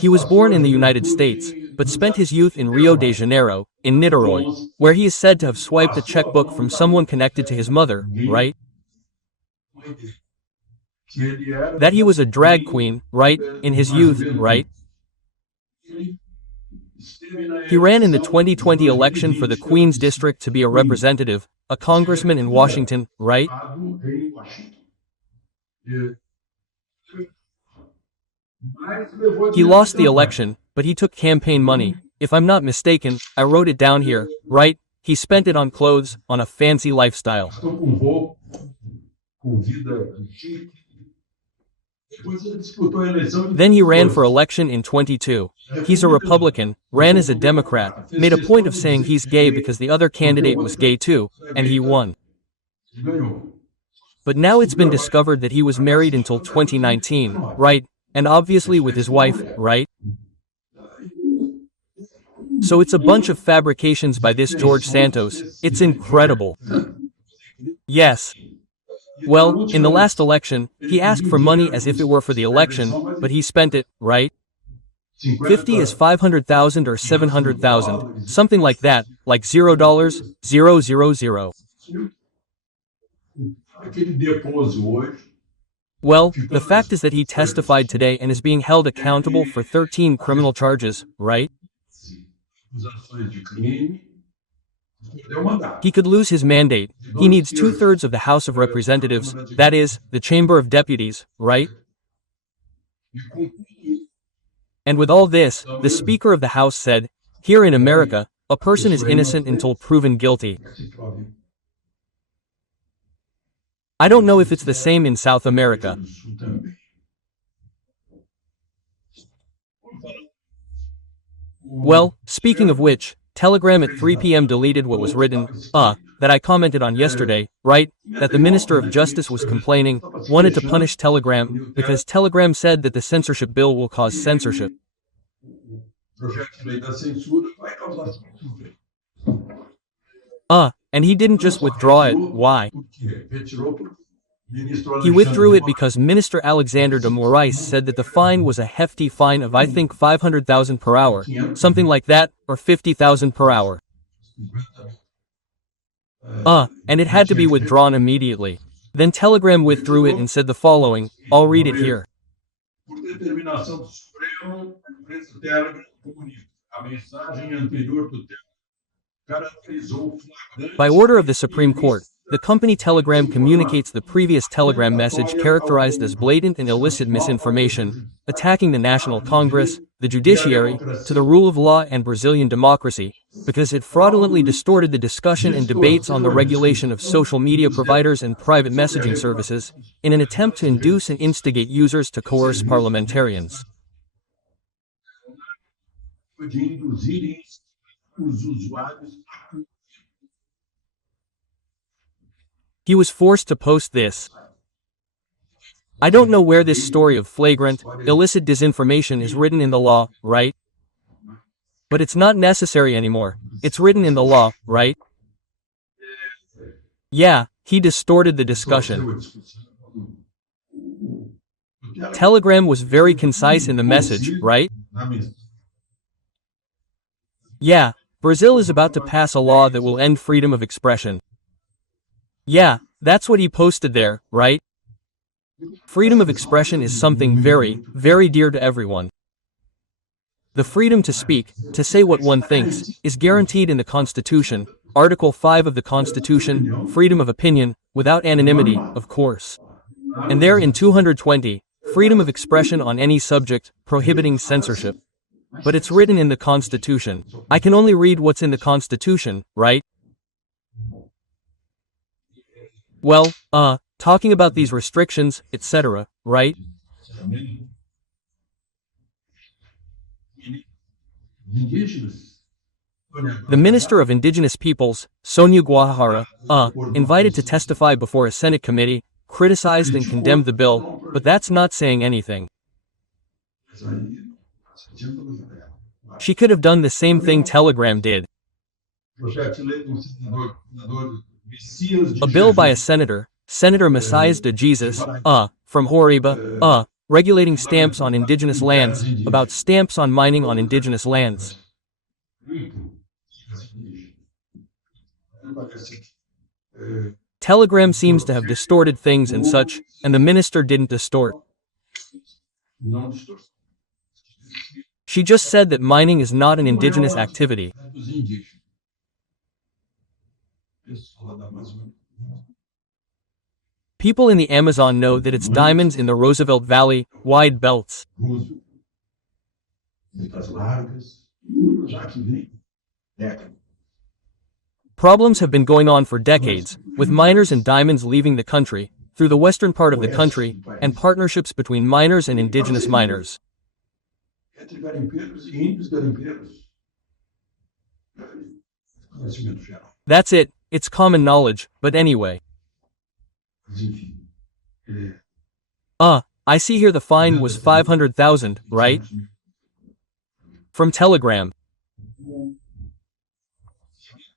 He was born in the United States, but spent his youth in Rio de Janeiro, in Niterói, where he is said to have swiped a checkbook from someone connected to his mother, right? That he was a drag queen, right, in his youth, right? He ran in the 2020 election for the Queens District to be a representative, a congressman in Washington, right? He lost the election, but he took campaign money. If I'm not mistaken, I wrote it down here, right? He spent it on clothes, on a fancy lifestyle. Then he ran for election in 22. He's a Republican, ran as a Democrat, made a point of saying he's gay because the other candidate was gay too, and he won. But now it's been discovered that he was married until 2019, right? And obviously with his wife, right? So it's a bunch of fabrications by this George Santos. It's incredible. Yes. Well, in the last election, he asked for money as if it were for the election, but he spent it, right? 50 is 500,000 or 700,000, something like that, like $0, 000. Well, the fact is that he testified today and is being held accountable for 13 criminal charges, right? He could lose his mandate. He needs 2/3 of the House of Representatives, that is, the Chamber of Deputies, right? And with all this, the Speaker of the House said, "Here in America, a person is innocent until proven guilty." I don't know if it's the same in South America. Well, speaking of which, Telegram at 3 p.m. deleted what was written, that I commented on yesterday, right? That the Minister of Justice was complaining, wanted to punish Telegram, because Telegram said that the censorship bill will cause censorship. And he didn't just withdraw it, why? He withdrew it because Minister Alexander de Moraes said that the fine was a hefty fine of I think 500,000 per hour, something like that, or 50,000 per hour. And it had to be withdrawn immediately. Then Telegram withdrew it and said the following, I'll read it here. By order of the Supreme Court, the company Telegram communicates the previous Telegram message characterized as blatant and illicit misinformation, attacking the National Congress, the judiciary, to the rule of law and Brazilian democracy, because it fraudulently distorted the discussion and debates on the regulation of social media providers and private messaging services, in an attempt to induce and instigate users to coerce parliamentarians. He was forced to post this. I don't know where this story of flagrant, illicit disinformation is written in the law, right? But it's not necessary anymore. It's written in the law, right? Yeah, he distorted the discussion. Telegram was very concise in the message, right? Yeah, Brazil is about to pass a law that will end freedom of expression. Yeah, that's what he posted there, right? Freedom of expression is something very, very dear to everyone. The freedom to speak, to say what one thinks, is guaranteed in the Constitution, Article 5 of the Constitution, freedom of opinion, without anonymity, of course. And there in 220, freedom of expression on any subject, prohibiting censorship. But it's written in the Constitution. I can only read what's in the Constitution, right? Well, talking about these restrictions, etc., right? The Minister of Indigenous Peoples, Sonia Guajajara, invited to testify before a Senate committee, criticized and condemned the bill, but that's not saying anything. She could have done the same thing Telegram did. A bill by a senator, Senator Messias de Jesus, from Roraima, regulating stamps on indigenous lands, about stamps on mining on indigenous lands. Telegram seems to have distorted things and such, and the minister didn't distort. She just said that mining is not an indigenous activity. People in the Amazon know that it's diamonds in the Roosevelt Valley, wide belts. Problems have been going on for decades, with miners and diamonds leaving the country, through the western part of the country, and partnerships between miners and indigenous miners. That's it, it's common knowledge, but anyway. I see here the fine was 500,000, right? From Telegram.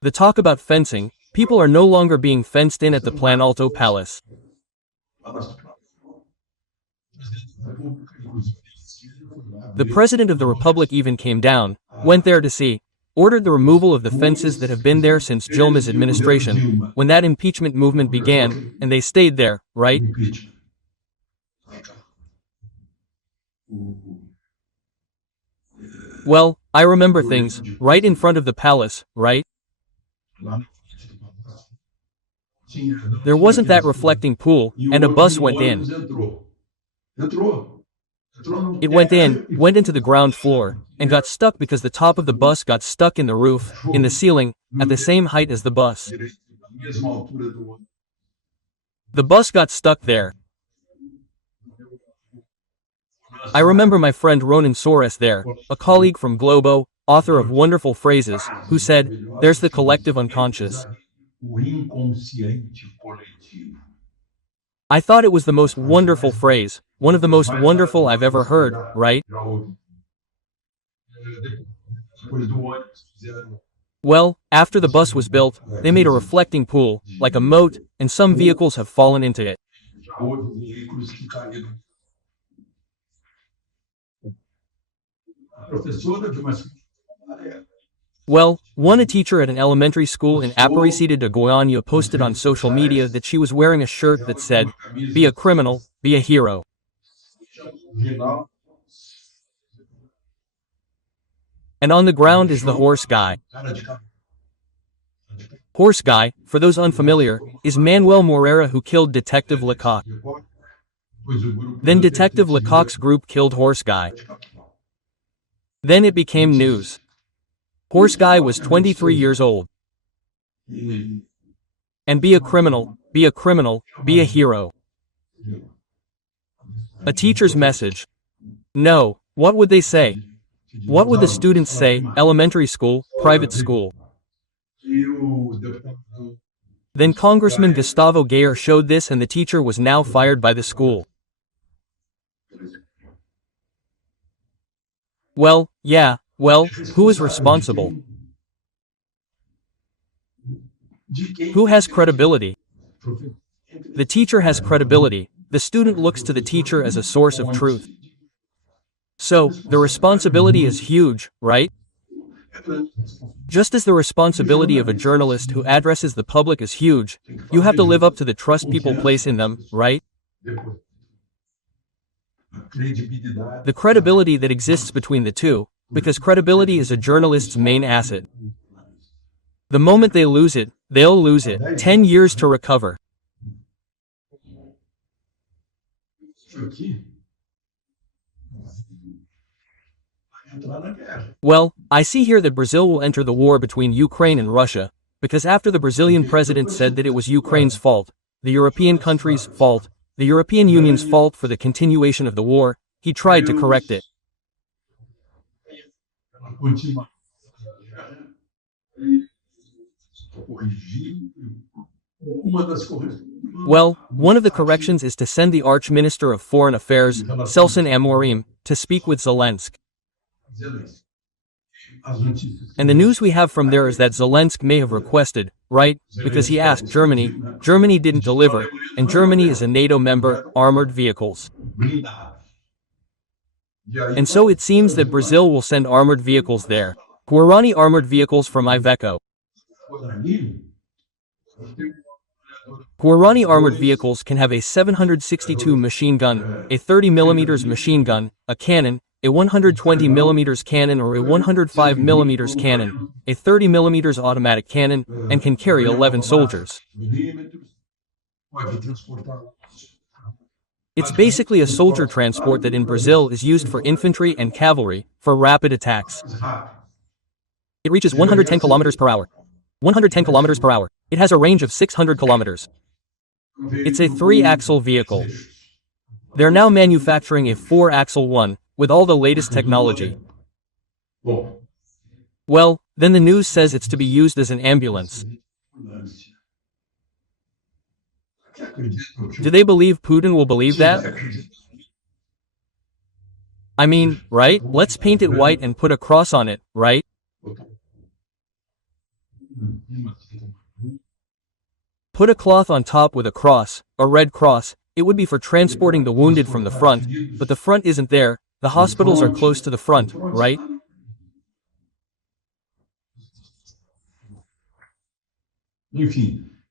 The talk about fencing, people are no longer being fenced in at the Planalto Palace. The President of the Republic even came down, went there to see, ordered the removal of the fences that have been there since Dilma's administration, when that impeachment movement began, and they stayed there, right? Well, I remember things, right in front of the palace, right? There wasn't that reflecting pool, and a bus went in. It went into the ground floor, and got stuck because the top of the bus got stuck in the roof, in the ceiling, at the same height as the bus. The bus got stuck there. I remember my friend Ronan Soares there, a colleague from Globo, author of wonderful phrases, who said, "There's the collective unconscious." I thought it was the most wonderful phrase, one of the most wonderful I've ever heard, right? Well, after the bus was built, they made a reflecting pool, like a moat, and some vehicles have fallen into it. Well, a teacher at an elementary school in Aparecida de Goiânia posted on social media that she was wearing a shirt that said, "Be a criminal, be a hero." And on the ground is the horse guy. Horse guy, for those unfamiliar, is Manuel Moreira, who killed Detective Lecoq. Then Detective Lecoq's group killed Horse guy. Then it became news. Horse guy was 23 years old. And be a criminal, be a hero. A teacher's message. No, what would they say? What would the students say, elementary school, private school? Then Congressman Gustavo Gayer showed this, and the teacher was now fired by the school. Well, who is responsible? Who has credibility? The teacher has credibility. The student looks to the teacher as a source of truth. So, the responsibility is huge, right? Just as the responsibility of a journalist who addresses the public is huge, you have to live up to the trust people place in them, right? The credibility that exists between the two, because credibility is a journalist's main asset. The moment they lose it, they'll lose it. 10 years to recover. Well, I see here that Brazil will enter the war between Ukraine and Russia, because after the Brazilian president said that it was Ukraine's fault, the European country's fault, the European Union's fault for the continuation of the war, he tried to correct it. Well, one of the corrections is to send the Arch-Minister of Foreign Affairs, Celso Amorim, to speak with Zelensky. And the news we have from there is that Zelensky may have requested, right, because he asked Germany, Germany didn't deliver, and Germany is a NATO member, armored vehicles. And so it seems that Brazil will send armored vehicles there. Guarani armored vehicles from Iveco. Guarani armored vehicles can have a 762 machine gun, a 30mm machine gun, a cannon, a 120mm cannon or a 105mm cannon, a 30mm automatic cannon, and can carry 11 soldiers. It's basically a soldier transport that in Brazil is used for infantry and cavalry, for rapid attacks. It reaches 110 kilometers per hour. 110 kilometers per hour. It has a range of 600 kilometers. It's a 3-axle vehicle. They're now manufacturing a 4-axle one, with all the latest technology. Well, then the news says it's to be used as an ambulance. Do they believe Putin will believe that? I mean, right? Let's paint it white and put a cross on it, right? Put a cloth on top with a cross, a red cross. It would be for transporting the wounded from the front, but the front isn't there. The hospitals are close to the front, right?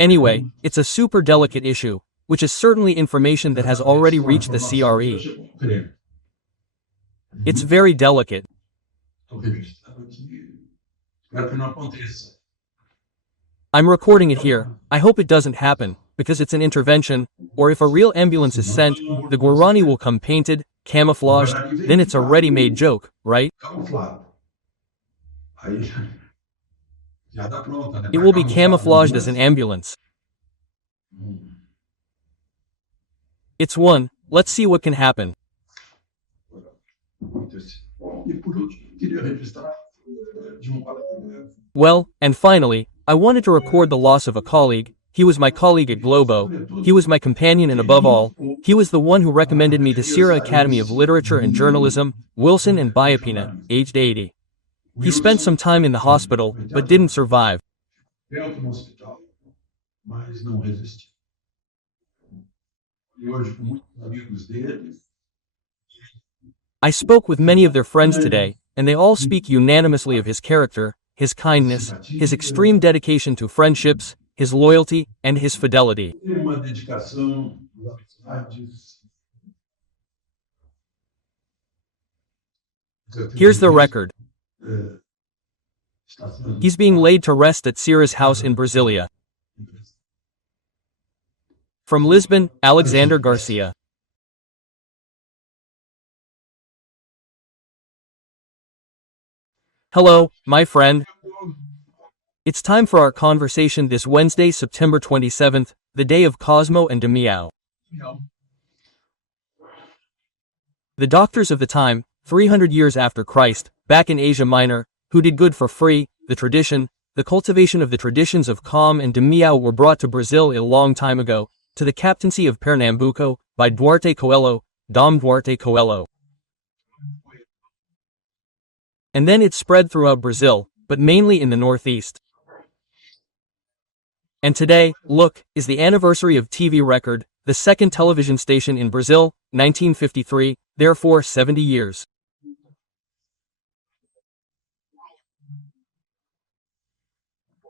Anyway, it's a super delicate issue, which is certainly information that has already reached the CRE. It's very delicate. I'm recording it here. I hope it doesn't happen, because it's an intervention, or if a real ambulance is sent, the Guarani will come painted, camouflaged, then it's a ready-made joke, right? Camuflado. Aí já dá pronta, né? It will be camouflaged as an ambulance. It's one. Let's see what can happen. E por último, queria registrar de colega. Well, and finally, I wanted to record the loss of a colleague. He was my colleague at Globo. He was my companion, and above all, he was the one who recommended me to Sierra Academy of Literature and Journalism, Wilson and Biapina, aged 80. He spent some time in the hospital, but didn't survive. Tempo no hospital, mas não resistiu. E hoje, com muitos amigos dele, I spoke with many of their friends today, and they all speak unanimously of his character, his kindness, his extreme dedication to friendships, his loyalty, and his fidelity. tem uma dedicação às amizades. Here's the record. Está sendo He's being laid to rest at Sierra's house in Brasilia. From Lisbon, Alexander Garcia. Hello, my friend. It's time for our conversation this Wednesday, September 27th, the day of Cosmo and Damião. The doctors of the time, 300 years after Christ, back in Asia Minor, who did good for free, the tradition, the cultivation of the traditions of Calm and Damião were brought to Brazil a long time ago, to the captaincy of Pernambuco, by Duarte Coelho, Dom Duarte Coelho. And then it spread throughout Brazil, but mainly in the northeast. And today, look, is the anniversary of TV Record, the second television station in Brazil, 1953, therefore 70 years.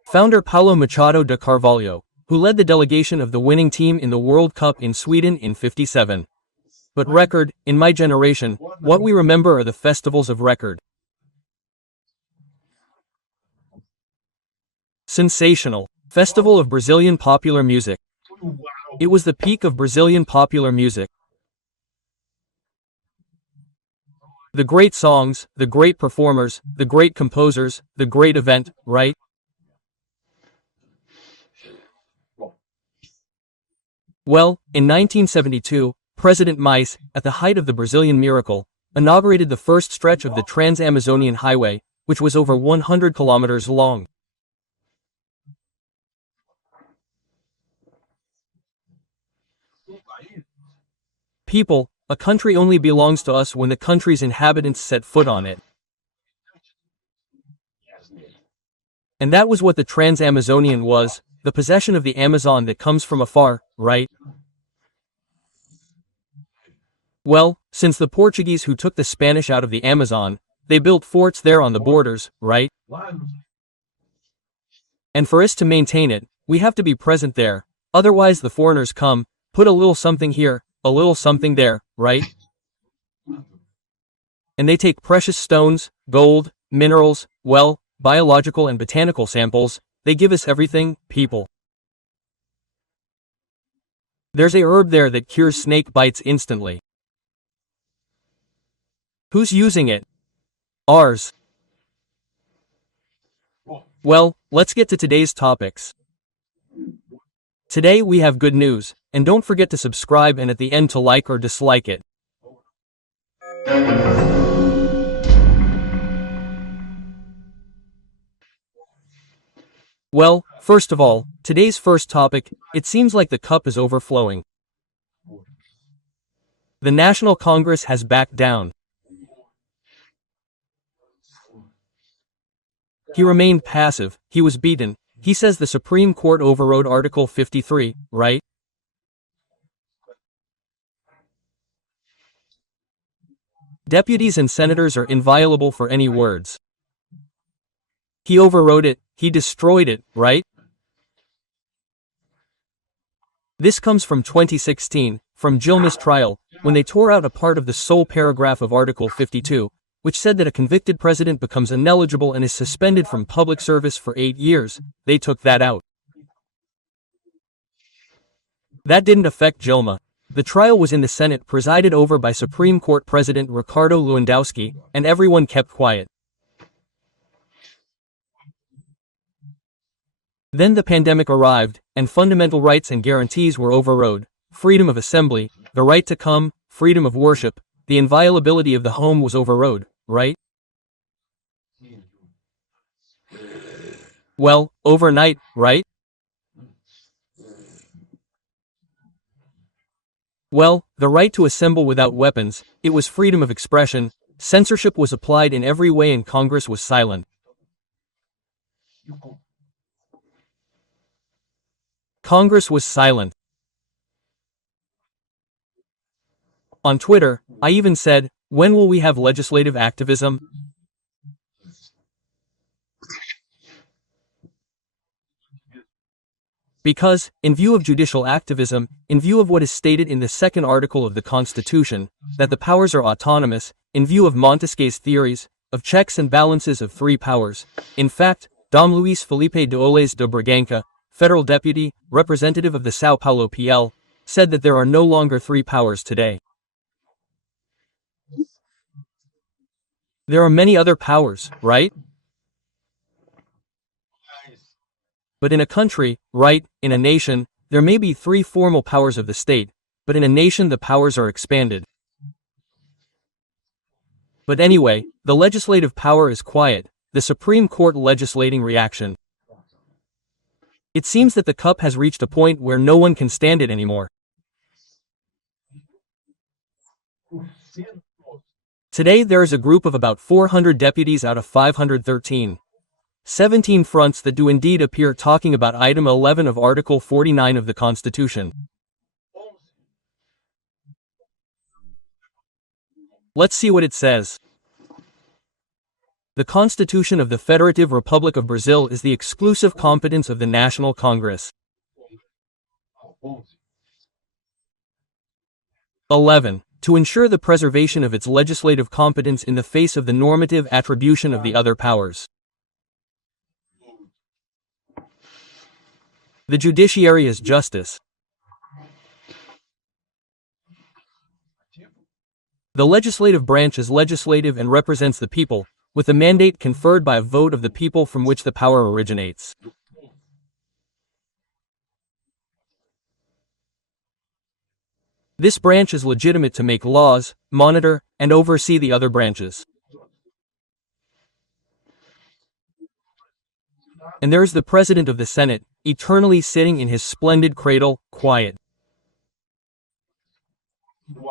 Founder Paulo Machado de Carvalho, who led the delegation of the winning team in the World Cup in Sweden in '57. But Record, in my generation, what we remember are the festivals of Record. Sensational. Festival of Brazilian Popular Music. It was the peak of Brazilian popular music. The great songs, the great performers, the great composers, the great event, right? Well, in 1972, President Mais, at the height of the Brazilian miracle, inaugurated the first stretch of the Trans-Amazonian Highway, which was over 100 kilometers long. People, a country only belongs to us when the country's inhabitants set foot on it. And that was what the Trans-Amazonian was, the possession of the Amazon that comes from afar, right? Well, since the Portuguese who took the Spanish out of the Amazon, they built forts there on the borders, right? And for us to maintain it, we have to be present there, otherwise the foreigners come, put a little something here, a little something there, right? And they take precious stones, gold, minerals, well, biological and botanical samples, they give us everything, people. There's a herb there that cures snake bites instantly. Who's using it? Ours. Well, let's get to today's topics. Today we have good news, and don't forget to subscribe and at the end to like or dislike it. Well, first of all, today's first topic, it seems like the cup is overflowing. The National Congress has backed down. He remained passive, he was beaten. He says the Supreme Court overrode Article 53, right? Deputies and senators are inviolable for any words. He overrode it, he destroyed it, right? This comes from 2016, from Dilma's trial, when they tore out a part of the sole paragraph of Article 52, which said that a convicted president becomes ineligible and is suspended from public service for 8 years. They took that out. That didn't affect Dilma. The trial was in the Senate presided over by Supreme Court President Ricardo Lewandowski, and everyone kept quiet. Then the pandemic arrived, and fundamental rights and guarantees were overrode. Freedom of assembly, the right to come, freedom of worship, the inviolability of the home was overrode, right? Well, overnight, right? Well, the right to assemble without weapons, it was freedom of expression, censorship was applied in every way and Congress was silent. Congress was silent. On Twitter, I even said, when will we have legislative activism? Because, in view of judicial activism, in view of what is stated in the second article of the Constitution, that the powers are autonomous, in view of Montesquieu's theories, of checks and balances of three powers, in fact, Dom Luis Felipe de Oles de Braganca, federal deputy, representative of the São Paulo PL, said that there are no longer three powers today. There are many other powers, right? But in a country, right, in a nation, there may be three formal powers of the state, but in a nation the powers are expanded. But anyway, the legislative power is quiet, the Supreme Court legislating reaction. It seems that the cup has reached a point where no one can stand it anymore. Today there is a group of about 400 deputies out of 513. 17 fronts that do indeed appear talking about item 11 of Article 49 of the Constitution. Let's see what it says. The Constitution of the Federative Republic of Brazil is the exclusive competence of the National Congress. 11. To ensure the preservation of its legislative competence in the face of the normative attribution of the other powers. The judiciary is justice. The legislative branch is legislative and represents the people, with the mandate conferred by a vote of the people from which the power originates. This branch is legitimate to make laws, monitor, and oversee the other branches. And there is the President of the Senate, eternally sitting in his splendid cradle, quiet.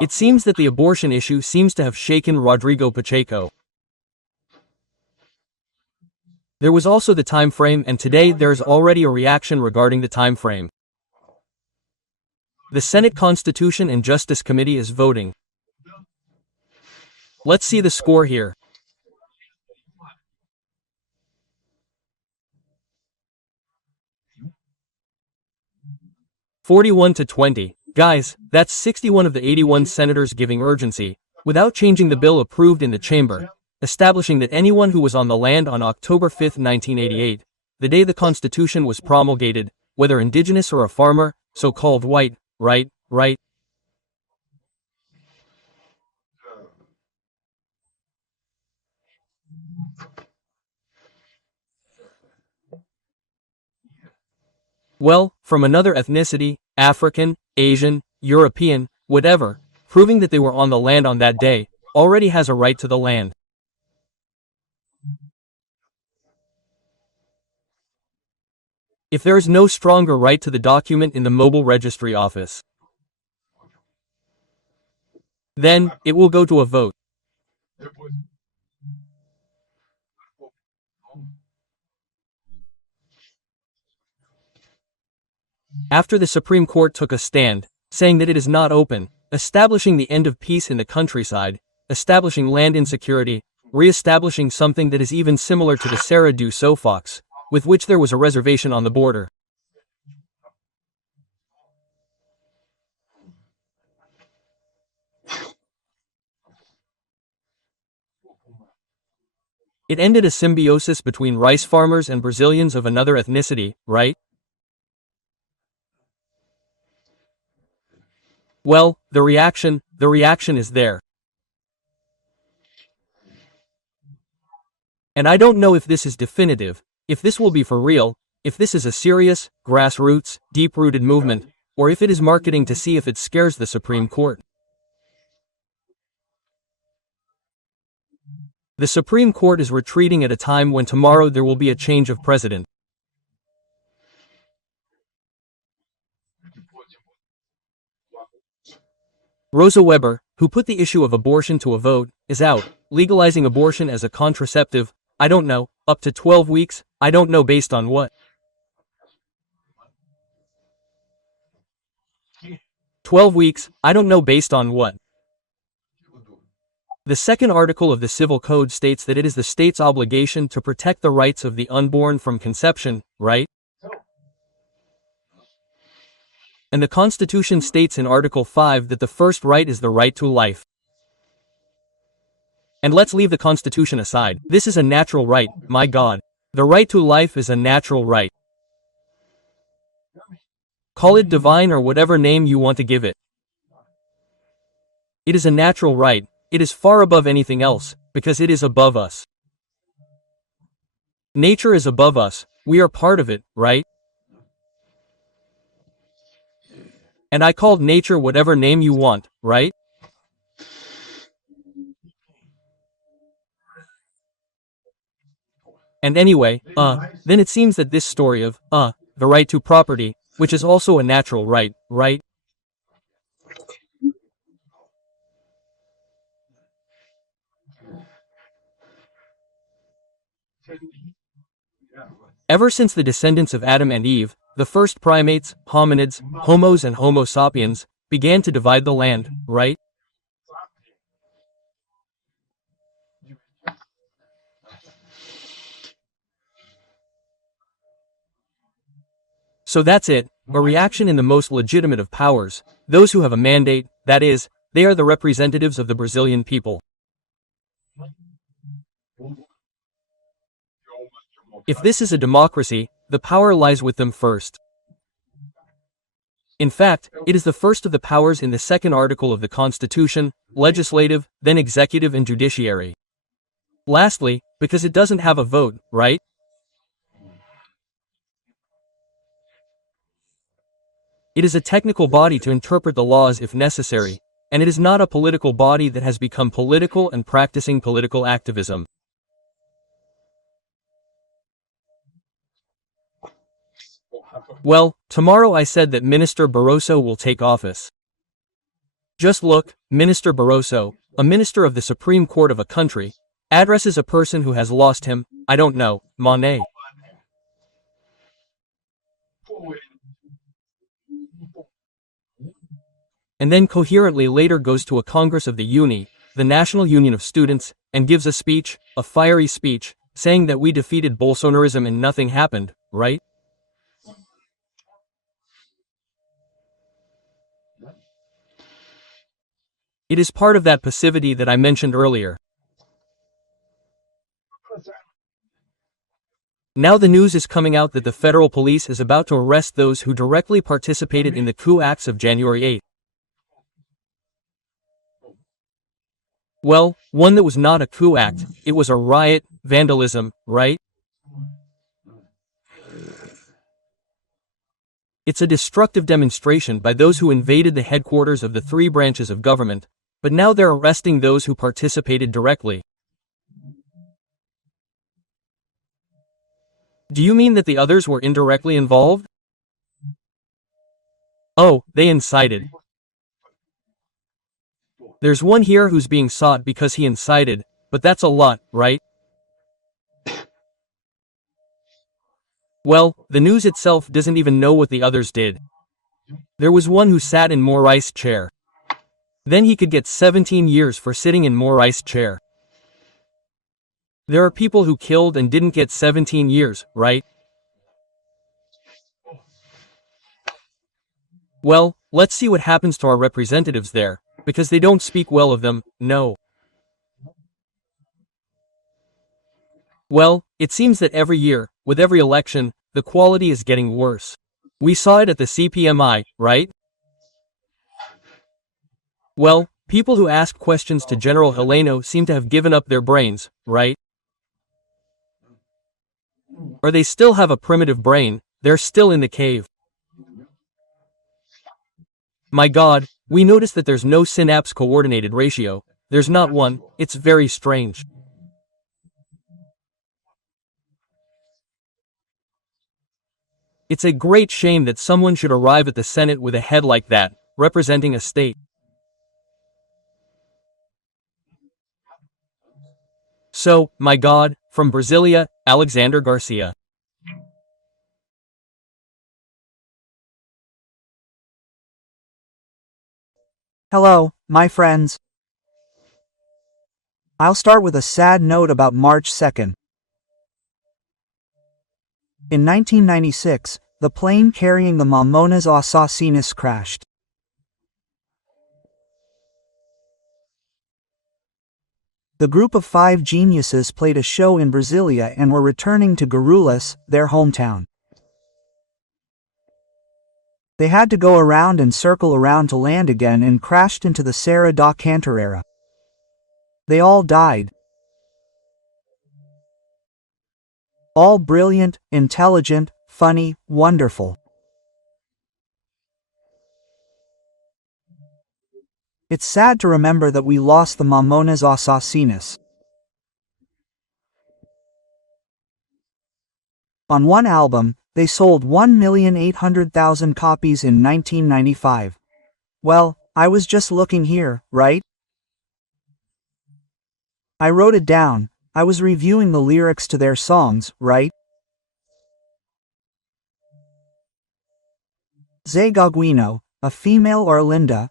It seems that the abortion issue seems to have shaken Rodrigo Pacheco. There was also the time frame, and today there is already a reaction regarding the time frame. The Senate Constitution and Justice Committee is voting. Let's see the score here. 41-20. Guys, that's 61 of the 81 senators giving urgency, without changing the bill approved in the chamber, establishing that anyone who was on the land on October 5, 1988, the day the Constitution was promulgated, whether indigenous or a farmer, so-called white, right. Well, from another ethnicity, African, Asian, European, whatever, proving that they were on the land on that day, already has a right to the land. If there is no stronger right to the document in the mobile registry office, then, it will go to a vote. After the Supreme Court took a stand, saying that it is not open, establishing the end of peace in the countryside, establishing land insecurity, re-establishing something that is even similar to the Serra do Sofox, with which there was a reservation on the border. It ended a symbiosis between rice farmers and Brazilians of another ethnicity, right? Well, the reaction is there. And I don't know if this is definitive, if this will be for real, if this is a serious, grassroots, deep-rooted movement, or if it is marketing to see if it scares the Supreme Court. The Supreme Court is retreating at a time when tomorrow there will be a change of president. Rosa Weber, who put the issue of abortion to a vote, is out, legalizing abortion as a contraceptive, I don't know, up to 12 weeks, I don't know based on what. 12 weeks, I don't know based on what. The second article of the Civil Code states that it is the state's obligation to protect the rights of the unborn from conception, right? And the Constitution states in Article 5 that the first right is the right to life. And let's leave the Constitution aside. This is a natural right, my God. The right to life is a natural right. Call it divine or whatever name you want to give it. It is a natural right. It is far above anything else, because it is above us. Nature is above us. We are part of it, right? And I called nature whatever name you want, right? And anyway, then it seems that this story of, the right to property, which is also a natural right, right? Ever since the descendants of Adam and Eve, the first primates, hominids, homos and homo sapiens, began to divide the land, right? So that's it, a reaction in the most legitimate of powers, those who have a mandate, that is, they are the representatives of the Brazilian people. If this is a democracy, the power lies with them first. In fact, it is the first of the powers in the second article of the Constitution, legislative, then executive and judiciary. Lastly, because it doesn't have a vote, right? It is a technical body to interpret the laws if necessary, and it is not a political body that has become political and practicing political activism. Well, tomorrow I said that Minister Barroso will take office. Just look, Minister Barroso, a minister of the Supreme Court of a country, addresses a person who has lost him, I don't know, money. And then coherently later goes to a Congress of the Uni, the National Union of Students, and gives a speech, a fiery speech, saying that we defeated Bolsonarism and nothing happened, right? It is part of that passivity that I mentioned earlier. Now the news is coming out that the federal police is about to arrest those who directly participated in the coup acts of January 8. Well, one that was not a coup act, it was a riot, vandalism, right? It's a destructive demonstration by those who invaded the headquarters of the three branches of government, but now they're arresting those who participated directly. Do you mean that the others were indirectly involved? Oh, they incited. There's one here who's being sought because he incited, but that's a lot, right? Well, the news itself doesn't even know what the others did. There was one who sat in Moraes' chair. Then he could get 17 years for sitting in Moraes' chair. There are people who killed and didn't get 17 years, right? Well, let's see what happens to our representatives there, because they don't speak well of them, no. Well, it seems that every year, with every election, the quality is getting worse. We saw it at the CPMI, right? Well, people who ask questions to General Heleno seem to have given up their brains, right? Or they still have a primitive brain, they're still in the cave. My God, we notice that there's no synapse coordinated ratio. There's not one, it's very strange. It's a great shame that someone should arrive at the Senate with a head like that, representing a state. So, my God, from Brasilia, Alexander Garcia. Hello, my friends. I'll start with a sad note about March 2nd. In 1996, the plane carrying the Millones assassinos crashed. The group of 5 geniuses played a show in Brasilia and were returning to Guarulhos, their hometown. They had to go around and circle around to land again and crashed into the Serra da Cantareira. They all died. All brilliant, intelligent, funny, wonderful. It's sad to remember that we lost the Millones assassinos. On one album, they sold 1,800,000 copies in 1995. Well, I was just looking here, right? I wrote it down. I was reviewing the lyrics to their songs, right? Zé Gaguino, a female Orlinda,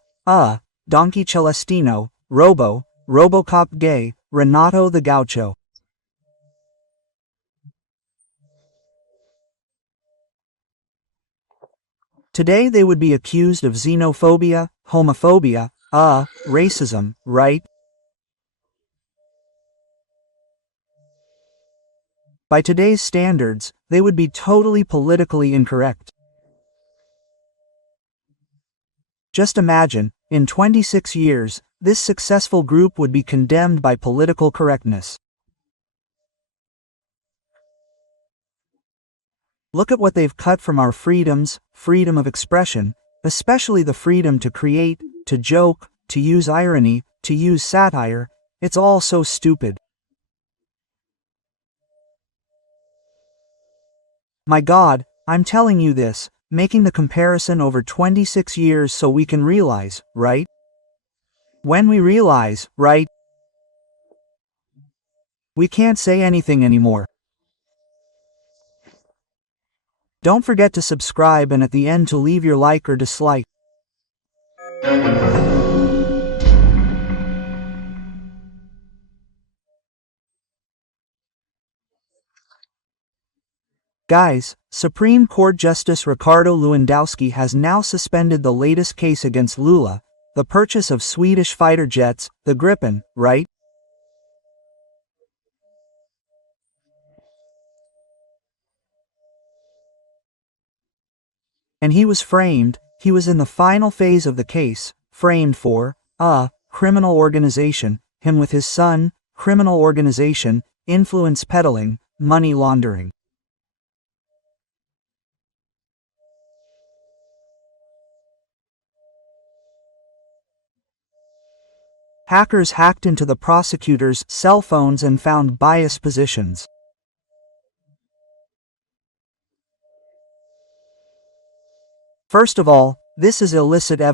Donkey Celestino, Robo, Robocop gay, Renato the Gaucho. Today they would be accused of xenophobia, homophobia, racism, right? By today's standards, they would be totally politically incorrect. Just imagine, in 26 years, this successful group would be condemned by political correctness. Look at what they've cut from our freedoms, freedom of expression, especially the freedom to create, to joke, to use irony, to use satire. It's all so stupid. My God, I'm telling you this, making the comparison over 26 years so we can realize, right? When we realize, right? We can't say anything anymore. Don't forget to subscribe and at the end to leave your like or dislike. Guys, Supreme Court Justice Ricardo Lewandowski has now suspended the latest case against Lula, the purchase of Swedish fighter jets, the Gripen, right? And he was framed, he was in the final phase of the case, framed for, criminal organization, him with his son, criminal organization, influence peddling, money laundering. Hackers hacked into the prosecutors' cell phones and found biased positions. First of all, this is illicit evidence.